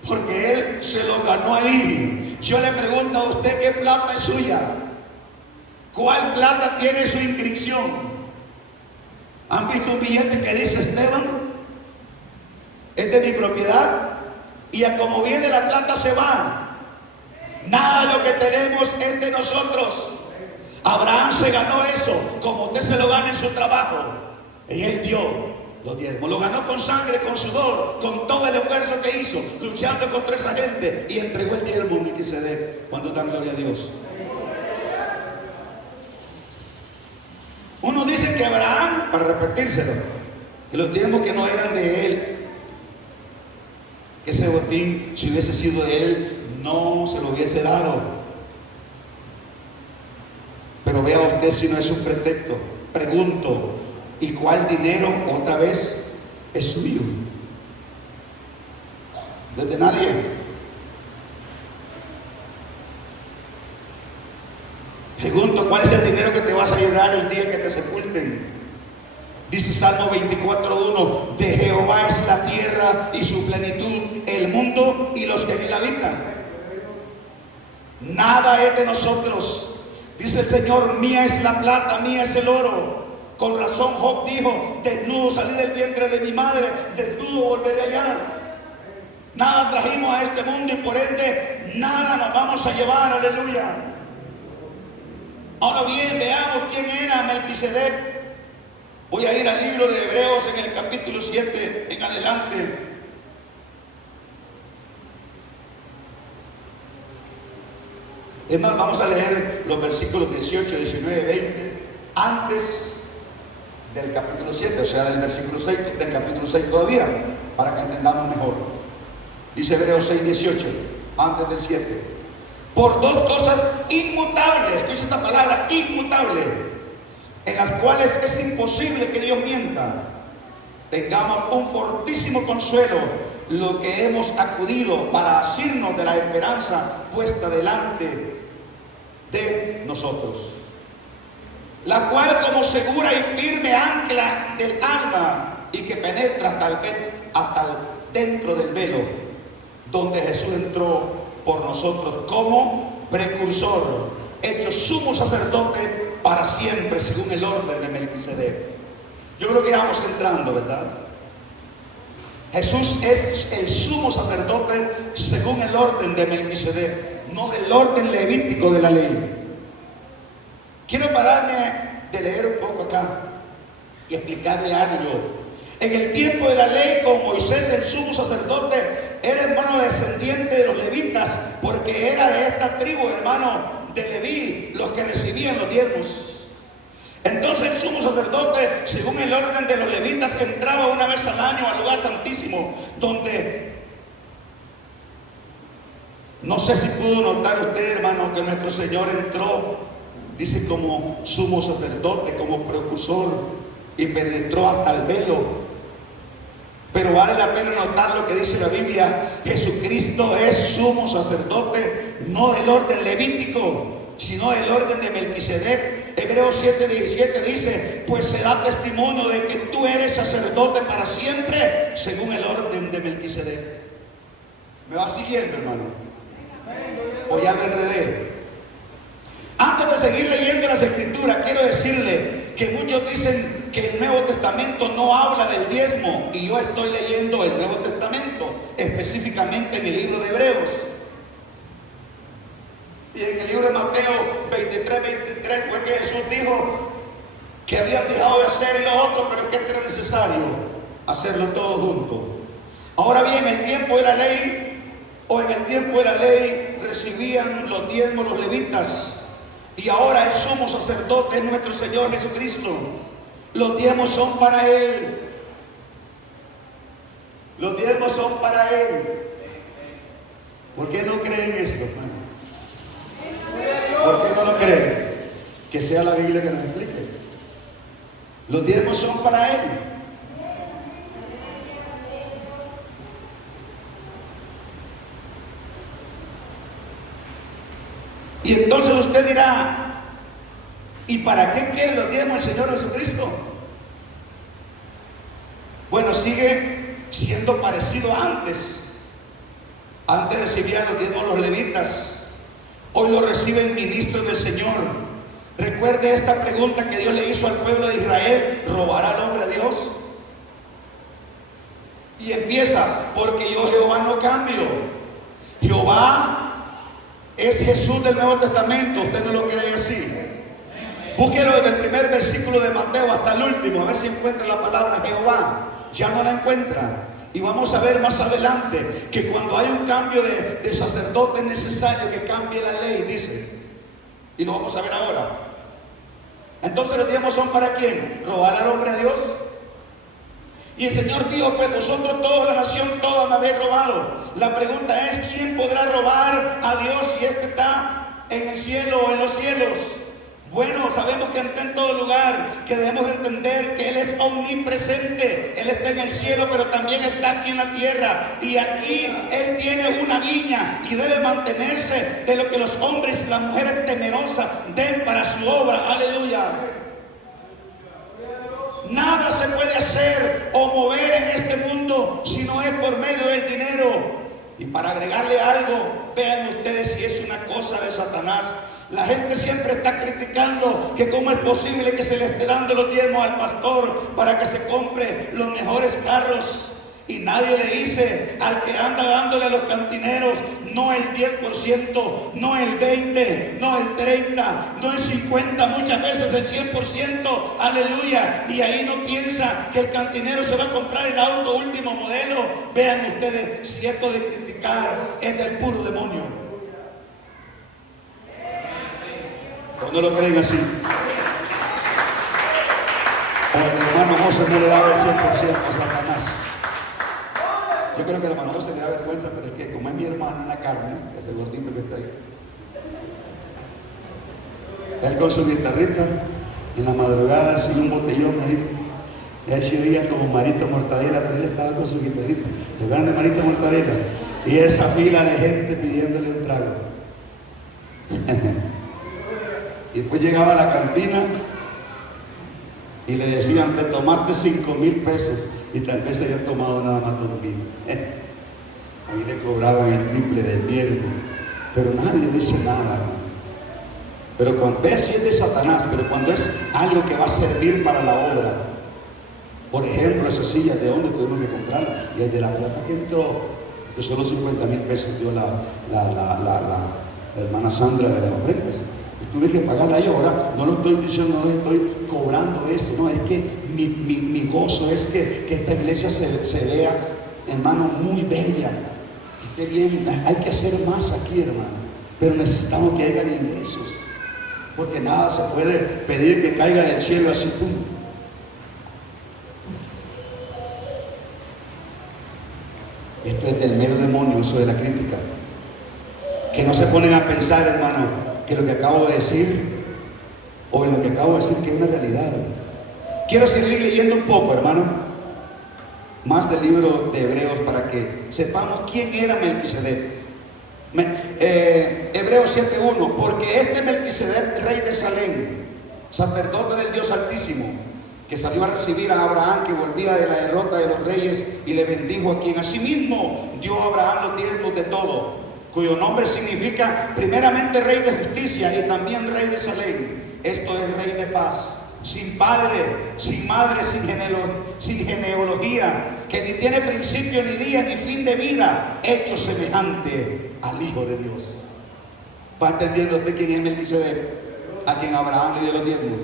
porque él se lo ganó ahí. Yo le pregunto a usted: ¿qué plata es suya? ¿Cuál plata tiene su inscripción? ¿Han visto un billete que dice Esteban? Es de mi propiedad, y a como viene la plata se va. Nada de lo que tenemos es de nosotros. Abraham se ganó eso, como usted se lo gana en su trabajo. Y él dio. los diezmos. Lo ganó con sangre, con sudor, con todo el esfuerzo que hizo, luchando contra esa gente, y entregó el diezmo a Melquisedec. ¿Cuánto dan gloria a Dios? Uno dice que Abraham, para repetírselo, que los diezmos que no eran de él, que ese botín, si hubiese sido de él, no se lo hubiese dado. Pero vea usted si no es un pretexto. Pregunto, ¿y cuál dinero otra vez es suyo? ¿Desde nadie? Pregunto, ¿cuál es el dinero que te vas a llevar el día que te sepulten? Dice Salmo 24:1, de Jehová es la tierra y su plenitud, el mundo y los que en él habitan. Nada es de nosotros. Dice el Señor, mía es la plata, mía es el oro. Con razón Job dijo, desnudo salí del vientre de mi madre, desnudo volveré allá. Nada trajimos a este mundo y por ende nada nos vamos a llevar, aleluya. Ahora bien, veamos quién era Melquisedec. Voy a ir al libro de Hebreos en el capítulo 7 en adelante. Es más, vamos a leer los versículos 18, 19, 20 antes del capítulo 7, o sea, del versículo 6, del capítulo 6 todavía, para que entendamos mejor. Dice Hebreos 6, 18, antes del 7. Por dos cosas inmutables, escucha esta palabra, inmutable, en las cuales es imposible que Dios mienta, tengamos un fortísimo consuelo, lo que hemos acudido para asirnos de la esperanza puesta delante de nosotros, la cual como segura y firme ancla del alma y que penetra hasta dentro del velo, donde Jesús entró por nosotros como precursor, hecho sumo sacerdote para siempre, según el orden de Melquisedec. Yo creo que ya vamos entrando, ¿verdad? Jesús es el sumo sacerdote según el orden de Melquisedec, no del orden levítico de la ley. Quiero pararme de leer un poco acá y explicarle algo. En el tiempo de la ley, con Moisés el sumo sacerdote, era hermano descendiente de los levitas, porque era de esta tribu, hermano de Leví, los que recibían los diezmos. Entonces el sumo sacerdote, según el orden de los levitas, entraba una vez al año al lugar santísimo, donde, no sé si pudo notar usted, hermano, que nuestro Señor entró, dice, como sumo sacerdote, como precursor, y penetró hasta el velo. Pero vale la pena notar lo que dice la Biblia: Jesucristo es sumo sacerdote, no del orden levítico, sino del orden de Melquisedec. Hebreos 7:17 dice, pues se da testimonio de que tú eres sacerdote para siempre, según el orden de Melquisedec. ¿Me va siguiendo, hermano? O ya me enredé. Antes de seguir leyendo las escrituras, quiero decirle que muchos dicen que el Nuevo Testamento no habla del diezmo, y yo estoy leyendo el Nuevo Testamento, específicamente en el libro de Hebreos. Y en el libro de Mateo 23 fue que Jesús dijo que habían dejado de hacer y lo otro, pero que era necesario hacerlo todo junto. Ahora bien, en el tiempo de la ley, recibían los diezmos los levitas, y ahora el sumo sacerdote es nuestro Señor Jesucristo. Los diezmos son para Él. Los diezmos son para Él. ¿Por qué no creen esto, hermano? ¿Por qué no lo creen? Que sea la Biblia que nos explique. Los diezmos son para Él. Y entonces usted dirá, ¿y para qué quiere los diezmos el Señor Jesucristo? Bueno, sigue siendo parecido a antes. Antes recibían los diezmos los levitas, hoy lo reciben ministros del Señor. Recuerde esta pregunta que Dios le hizo al pueblo de Israel: ¿robará el hombre a Dios? Y empieza, porque yo Jehová no cambio. Jehová es Jesús del Nuevo Testamento. ¿Usted no lo cree así? Búsquelo desde el primer versículo de Mateo hasta el último, a ver si encuentra la palabra Jehová. Ya no la encuentra. Y vamos a ver más adelante que cuando hay un cambio de sacerdote es necesario que cambie la ley, dice. Y lo vamos a ver ahora. Entonces los diezmos son ¿para quién? ¿Robar al hombre a Dios? Y el Señor dijo, pues vosotros toda la nación, toda me habéis robado. La pregunta es, ¿quién podrá robar a Dios si este está en el cielo o en los cielos? Bueno, sabemos que está en todo lugar, que debemos entender que Él es omnipresente. Él está en el cielo, pero también está aquí en la tierra. Y aquí Él tiene una viña y debe mantenerse de lo que los hombres y las mujeres temerosas den para su obra. Aleluya. Nada se puede hacer o mover en este mundo si no es por medio del dinero. Y para agregarle algo, vean ustedes si es una cosa de Satanás. La gente siempre está criticando que cómo es posible que se le esté dando los diezmos al pastor para que se compre los mejores carros. Y nadie le dice al que anda dándole a los cantineros, no el 10%, no el 20%, no el 30%, no el 50%, muchas veces el 100%, aleluya. Y ahí no piensa que el cantinero se va a comprar el auto último modelo. Vean ustedes si esto de criticar es del puro demonio. No lo creen así. O el hermano José no le daba el 100% a Satanás. Yo creo que el hermano José le da vergüenza, pero es que como es mi hermano en la carne, ese gordito que está ahí, él con su guitarrita en la madrugada sin un botellón ahí, él se oía como Marito Mortadela, pero él estaba con su guitarrita, el grande Marito Mortadela, y esa fila de gente pidiéndole un trago. Y después llegaba a la cantina y le decían, te tomaste 5,000 pesos y tal vez se había tomado nada más 2,000. A mí le cobraban el triple del diezmo, pero nadie dice nada. Pero cuando es si es de Satanás, pero cuando es algo que va a servir para la obra, por ejemplo, esas sillas, ¿de dónde tuvimos que comprarlas? Y es de la plata que entró, que solo 50,000 pesos dio la hermana Sandra de las ofrendas. Tuve que pagarla yo. Ahora no lo estoy diciendo, no le estoy cobrando esto, no, es que mi gozo es que esta iglesia se vea, hermano, muy bella. Esté bien, hay que hacer más aquí, hermano, pero necesitamos que hayan ingresos, porque nada se puede pedir que caiga del cielo así, pum. Esto es del mero demonio, eso de la crítica, que no se ponen a pensar, hermano, que lo que acabo de decir, o en lo que acabo de decir, que es una realidad. Quiero seguir leyendo un poco, hermano, más del libro de Hebreos para que sepamos quién era Melquisedec. Hebreos 7:1, porque este Melquisedec, rey de Salem, sacerdote del Dios Altísimo, que salió a recibir a Abraham, que volvía de la derrota de los reyes, y le bendijo, a quien asimismo dio a Abraham los diezmos de todo, cuyo nombre significa primeramente rey de justicia y también rey de Salem. Esto es rey de paz, sin padre, sin madre, sin genealogía, que ni tiene principio ni día ni fin de vida, hecho semejante al Hijo de Dios. ¿Va entendiendo usted quién es Melquisedec? A quien Abraham le dio los diezmos.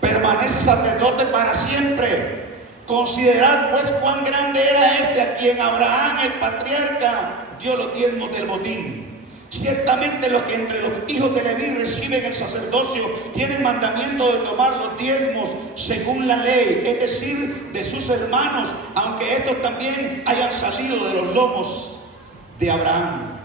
Permanece sacerdote para siempre. Considerad pues cuán grande era este a quien Abraham el patriarca dio los diezmos del botín. Ciertamente los que entre los hijos de Leví reciben el sacerdocio tienen mandamiento de tomar los diezmos según la ley, es decir, de sus hermanos, aunque estos también hayan salido de los lomos de Abraham.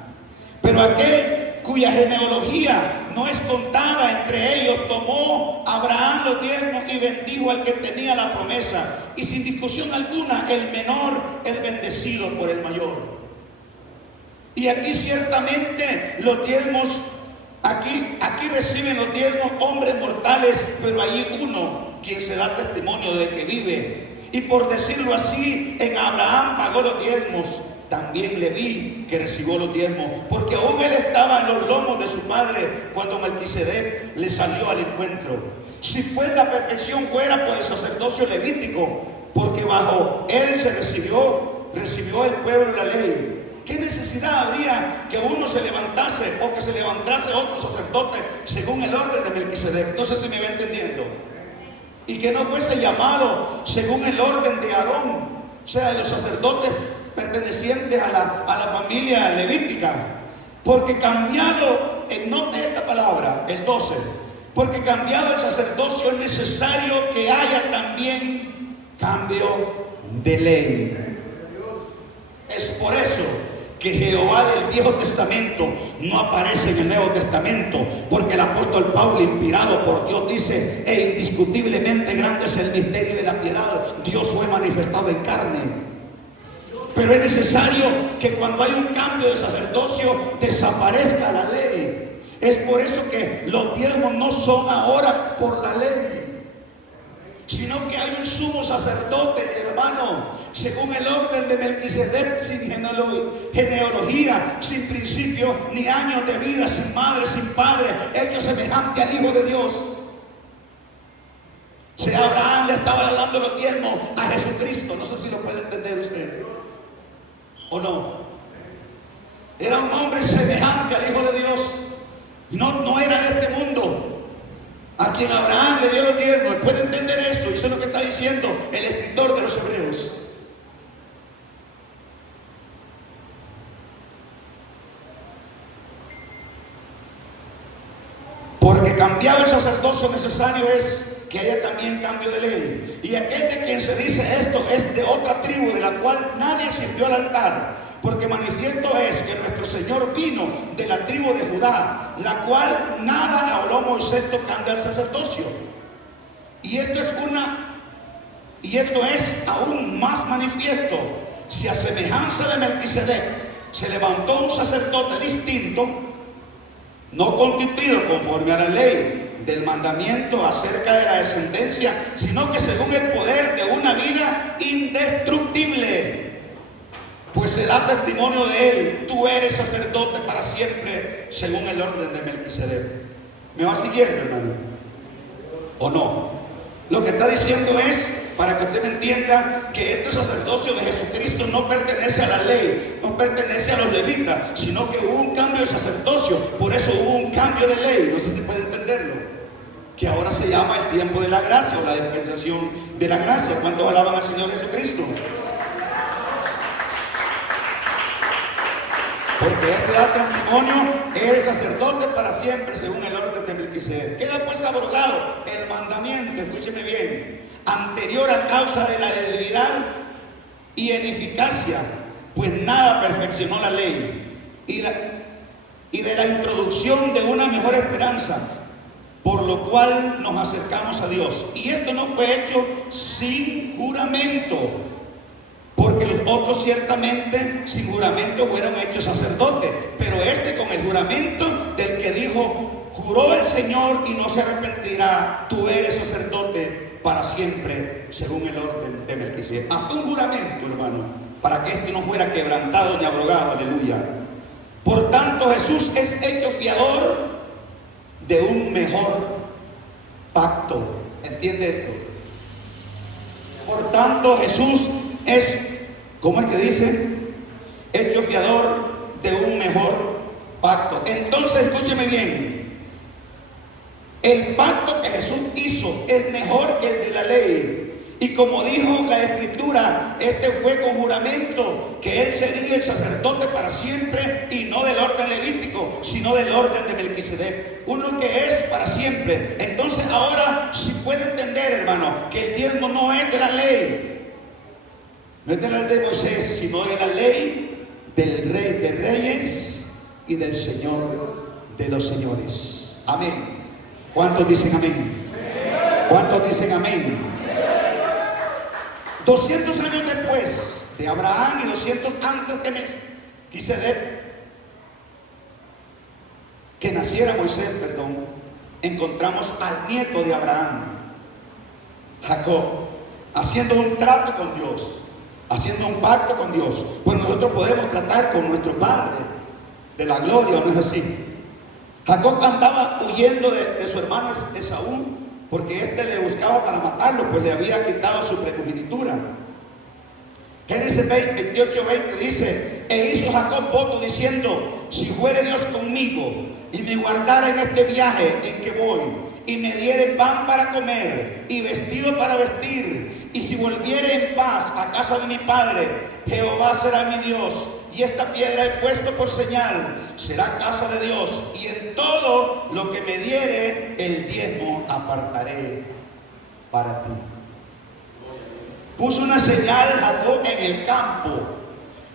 Pero aquel cuya genealogía no es contada entre ellos, tomó Abraham los diezmos y bendijo al que tenía la promesa. Y sin discusión alguna, el menor es bendecido por el mayor. Y aquí ciertamente los diezmos, aquí reciben los diezmos hombres mortales, pero hay uno quien se da testimonio de que vive. Y por decirlo así, en Abraham pagó los diezmos. También Leví que recibió los diezmos, porque aún él estaba en los lomos de su padre cuando Melquisedec le salió al encuentro. Si pues la perfección fuera por el sacerdocio levítico, porque bajo él se recibió el pueblo la ley, ¿Qué necesidad habría que uno se levantase o que se levantase otro sacerdote según el orden de Melquisedec? No sé si me va entendiendo. Y que no fuese llamado según el orden de Aarón, o sea, de los sacerdotes pertenecientes a la familia levítica. Porque cambiado, note esta palabra, el 12, porque cambiado el sacerdocio es necesario que haya también cambio de ley. Es por eso que Jehová del Viejo Testamento no aparece en el Nuevo Testamento, porque el apóstol Pablo, inspirado por Dios, dice: e indiscutiblemente grande es el misterio de la piedad, Dios fue manifestado en carne. Pero es necesario que cuando hay un cambio de sacerdocio desaparezca la ley. Es por eso que los diezmos no son ahora por la ley, sino que hay un sumo sacerdote, hermano, según el orden de Melquisedec, sin genealogía, sin principio ni años de vida, sin madre, sin padre, hecho semejante al Hijo de Dios. Si Abraham le estaba dando los diezmos a Jesucristo, no sé si lo puede entender usted o no. Era un hombre semejante al Hijo de Dios, no era de este mundo, a quien Abraham le dio los diezmos. Él puede entender esto, y eso es lo que está diciendo el escritor de los Hebreos. Porque cambiado el sacerdocio necesario es que haya también cambio de ley. Y aquel de quien se dice esto es de otra tribu, de la cual nadie sirvió al altar. Porque manifiesto es que nuestro Señor vino de la tribu de Judá, la cual nada habló Moisés tocando al sacerdocio. Y esto es aún más manifiesto, si a semejanza de Melquisedec se levantó un sacerdote distinto, no constituido conforme a la ley del mandamiento acerca de la descendencia, sino que según el poder de una vida indestructible, pues se da testimonio de él: tú eres sacerdote para siempre según el orden de Melquisedec. ¿Me va siguiendo, hermano? ¿O no? Lo que está diciendo es, para que usted me entienda, que este sacerdocio de Jesucristo no pertenece a la ley, no pertenece a los levitas, sino que hubo un cambio de sacerdocio. Por eso hubo un cambio de ley. No sé si puede entenderlo, que ahora se llama el tiempo de la gracia o la dispensación de la gracia. ¿Cuántos alaban al Señor Jesucristo? Porque este da testimonio: eres sacerdote para siempre según el orden de Melquisedec. Queda pues abrogado el mandamiento, escúcheme bien, anterior a causa de la debilidad y ineficacia, pues nada perfeccionó la ley, y de la introducción de una mejor esperanza, por lo cual nos acercamos a Dios. Y esto no fue hecho sin juramento, porque los otros ciertamente sin juramento fueron hechos sacerdotes, pero este con el juramento del que dijo: juró el Señor y no se arrepentirá, tú eres sacerdote para siempre según el orden de Melquisedec. Hasta un juramento, hermano, para que este no fuera quebrantado ni abrogado. Aleluya. Por tanto, Jesús es hecho fiador de un mejor pacto. ¿Entiende esto? Por tanto, Jesús es, ¿cómo es que dice? Hecho fiador de un mejor pacto. Entonces, escúcheme bien, el pacto que Jesús hizo es mejor que el de la ley. Y como dijo la Escritura, este fue con juramento que él sería el sacerdote para siempre, y no del orden levítico, sino del orden de Melquisedec, uno que es para siempre. Entonces ahora si puede entender, hermano, que el diezmo no es de la ley, no es de la ley de Moisés, sino de la ley del Rey de Reyes y del Señor de los Señores. Amén. ¿Cuántos dicen amén? ¿Cuántos dicen amén? 200 años después de Abraham y 200 antes de Melquisedec, que naciera Moisés, encontramos al nieto de Abraham, Jacob, haciendo un trato con Dios, haciendo un pacto con Dios. Pues nosotros podemos tratar con nuestro Padre de la gloria, ¿o no es así? Jacob andaba huyendo de su hermano Esaú, porque éste le buscaba para matarlo, pues le había quitado su primogenitura. Génesis 28:20 dice: E hizo Jacob voto diciendo: si fuere Dios conmigo y me guardara en este viaje en que voy, y me diere pan para comer y vestido para vestir, y si volviere en paz a casa de mi padre, Jehová será mi Dios, y esta piedra he puesto por señal, será casa de Dios, y en todo lo que me diere el diezmo apartaré para ti. Puso una señal Jacob en el campo.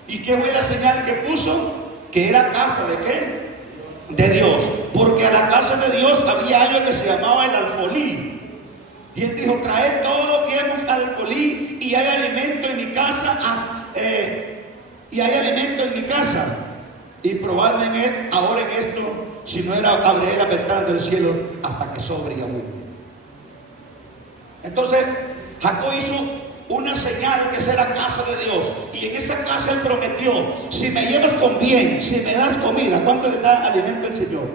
¿Y qué fue la señal que puso? Que era casa de ¿qué? De Dios. Porque a la casa de Dios había algo que se llamaba el alfolí. Y él dijo: traed todo lo que hemos al alfolí, y hay alimento en mi casa, y probadme en él ahora en esto, si no era, abriré la ventana del cielo hasta que sobre y abunde. Entonces Jacob hizo una señal que será casa de Dios, y en esa casa él prometió: si me llevas con bien, si me das comida, ¿a cuánto le da alimento el Señor?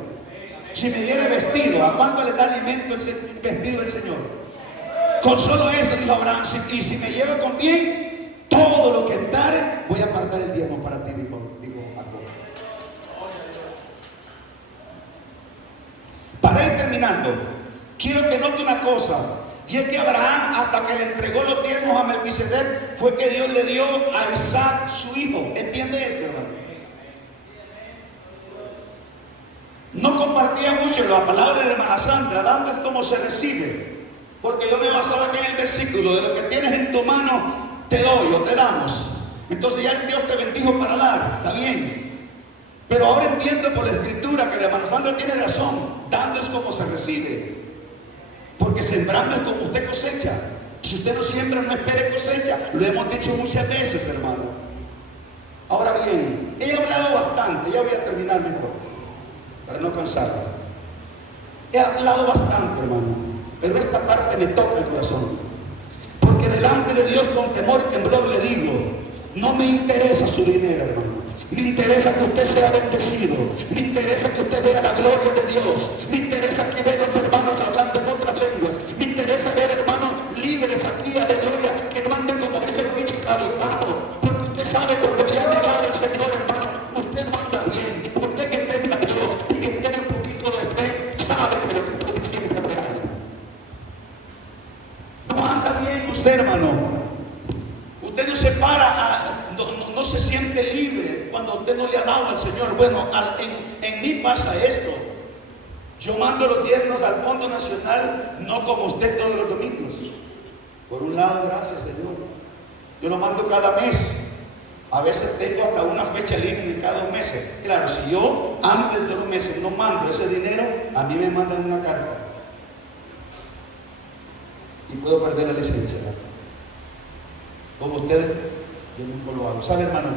Si me diere vestido, ¿a cuánto le da alimento vestido el Señor? Con solo esto dijo Abraham: y si me llevo con bien, todo lo que dare, voy a apartar el diezmo para ti, dijo Jacob. Para ir terminando, quiero que note una cosa. Y es que Abraham, hasta que le entregó los diezmos a Melquisedec, fue que Dios le dio a Isaac su hijo. ¿Entiende esto, hermano? No compartía mucho la palabra de la hermana Sandra, dando es como se recibe. Porque yo me basaba aquí en el versículo: de lo que tienes en tu mano te doy o te damos. Entonces ya Dios te bendijo para dar, está bien. Pero ahora entiendo por la escritura que la hermana Sandra tiene razón: dando es como se recibe. Porque sembrando es como usted cosecha. Si usted no siembra, no espere cosecha. Lo hemos dicho muchas veces, hermano. Ahora bien, he hablado bastante. Ya voy a terminar mejor, para no cansarme. He hablado bastante, hermano, pero esta parte me toca el corazón. Porque delante de Dios, con temor y temblor, le digo: no me interesa su dinero, hermano. Me interesa que usted sea bendecido. Me interesa que usted vea la gloria de Dios. Me interesa que vea a los hermanos hablando en otras lenguas. Me interesa ver hermanos libres aquí, aleluya, que no anden como ese bicho cabizbajo. Porque usted sabe, cuando le ha llegado el Señor, hermano, usted no anda bien. Usted que teme a Dios y que tiene un poquito de fe, sabe que lo que usted siempre es real. No anda bien usted, hermano. Usted no se para, no se siente libre cuando usted no le ha dado al Señor. Bueno, en mí pasa esto. Yo mando los diezmos al Fondo Nacional, no como usted todos los domingos. Por un lado, gracias Señor, yo lo mando cada mes. A veces tengo hasta una fecha límite cada 2 meses. Claro, si yo antes de 2 meses no mando ese dinero, a mí me mandan una carta y puedo perder la licencia. Con ustedes, yo nunca lo hago. ¿Sabe, hermano?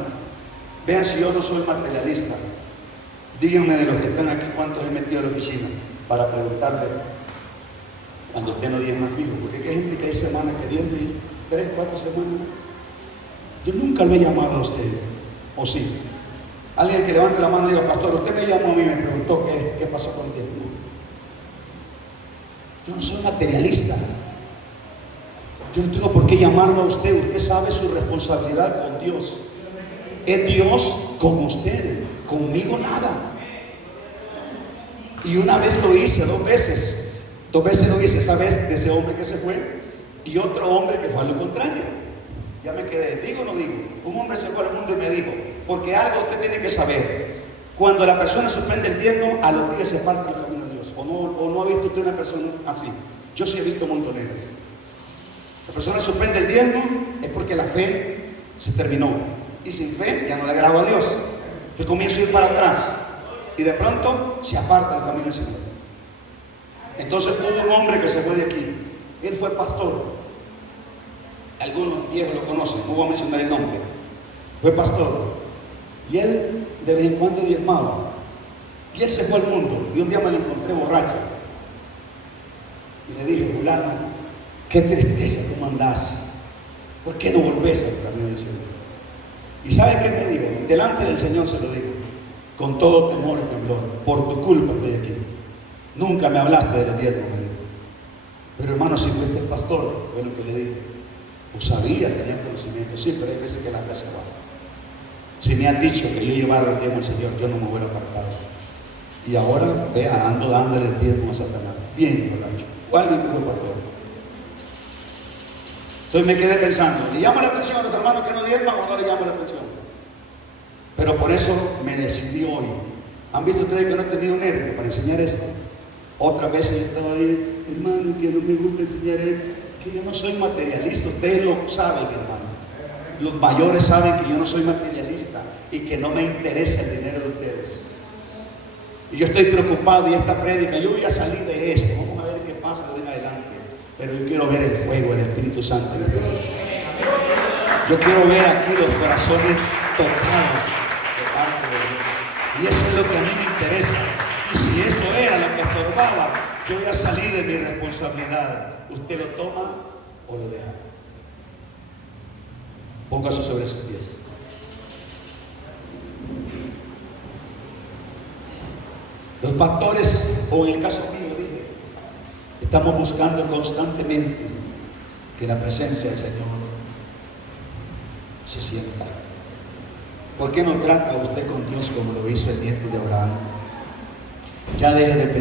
Vean si yo no soy materialista. Díganme de los que están aquí cuántos he metido a la oficina para preguntarle cuando usted no diezma fijo. Porque hay gente que hay semanas que diezma 3, 4 semanas. Yo nunca lo he llamado a usted. ¿O sí? Alguien que levante la mano y diga: pastor, usted me llamó a mí y me preguntó qué pasó con el diezmo. Yo no soy materialista. Yo no tengo por qué llamarlo a usted. Usted sabe su responsabilidad con Dios. Es Dios con usted, conmigo nada. Y una vez lo hice, 2 veces. 2 veces lo hice, esa vez de ese hombre que se fue y otro hombre que fue a lo contrario. Ya me quedé, ¿digo o no digo? Un hombre se fue al mundo y me dijo: porque algo usted tiene que saber. Cuando la persona suspende el diezmo, a los días se falta el camino de Dios. O no ha visto usted una persona así. Yo sí he visto montoneras. La persona suspende el diezmo es porque la fe se terminó. Y sin fe ya no le agrada a Dios. Yo comienzo a ir para atrás y de pronto se aparta el camino del Señor. Entonces hubo un hombre que se fue de aquí. Él fue pastor. Algunos viejos lo conocen, no voy a mencionar el nombre. Fue pastor. Y él de vez en cuando diezmaba. Y él se fue al mundo. Y un día me lo encontré borracho. Y le dije: fulano, qué tristeza cómo andás. ¿Por qué no volvés al camino del Señor? ¿Y sabe qué me dijo? Delante del Señor se lo digo, con todo temor y temblor: por tu culpa estoy aquí. Nunca me hablaste de los diezmos, me dijo. Pero hermano, si fuiste el pastor, fue lo que le dije. Pues sabía, tenía conocimiento, sí, pero hay veces que la fe se va. Si me has dicho que yo llevara el diezmo al Señor, yo no me hubiera apartado. Y ahora, vea, ando dándole el diezmo a Satanás. Bien, borracho. ¿Cuál dijo, pastor? Entonces me quedé pensando, ¿le llama la atención a los hermanos que no diezman o no le llama la atención? Pero por eso me decidí hoy. ¿Han visto ustedes que no he tenido nervios para enseñar esto? Otras veces yo estaba ahí, hermano, que no me gusta enseñar esto, que yo no soy materialista. Ustedes lo saben, hermano. Los mayores saben que yo no soy materialista y que no me interesa el dinero de ustedes. Y yo estoy preocupado y esta prédica, yo voy a salir de esto, vamos a ver qué pasa de hoy en adelante. Pero yo quiero ver el fuego del Espíritu Santo en este lugar. Yo quiero ver aquí los corazones tocados de parte de Dios. Y eso es lo que a mí me interesa. Y si eso era lo que estorbaba, yo voy a salir de mi responsabilidad. Usted lo toma o lo deja. Póngase sobre sus pies. Los pastores, o en el caso mío, dije, estamos buscando constantemente que la presencia del Señor se sienta. ¿Por qué no trata usted con Dios como lo hizo el nieto de Abraham? Ya deje de pensar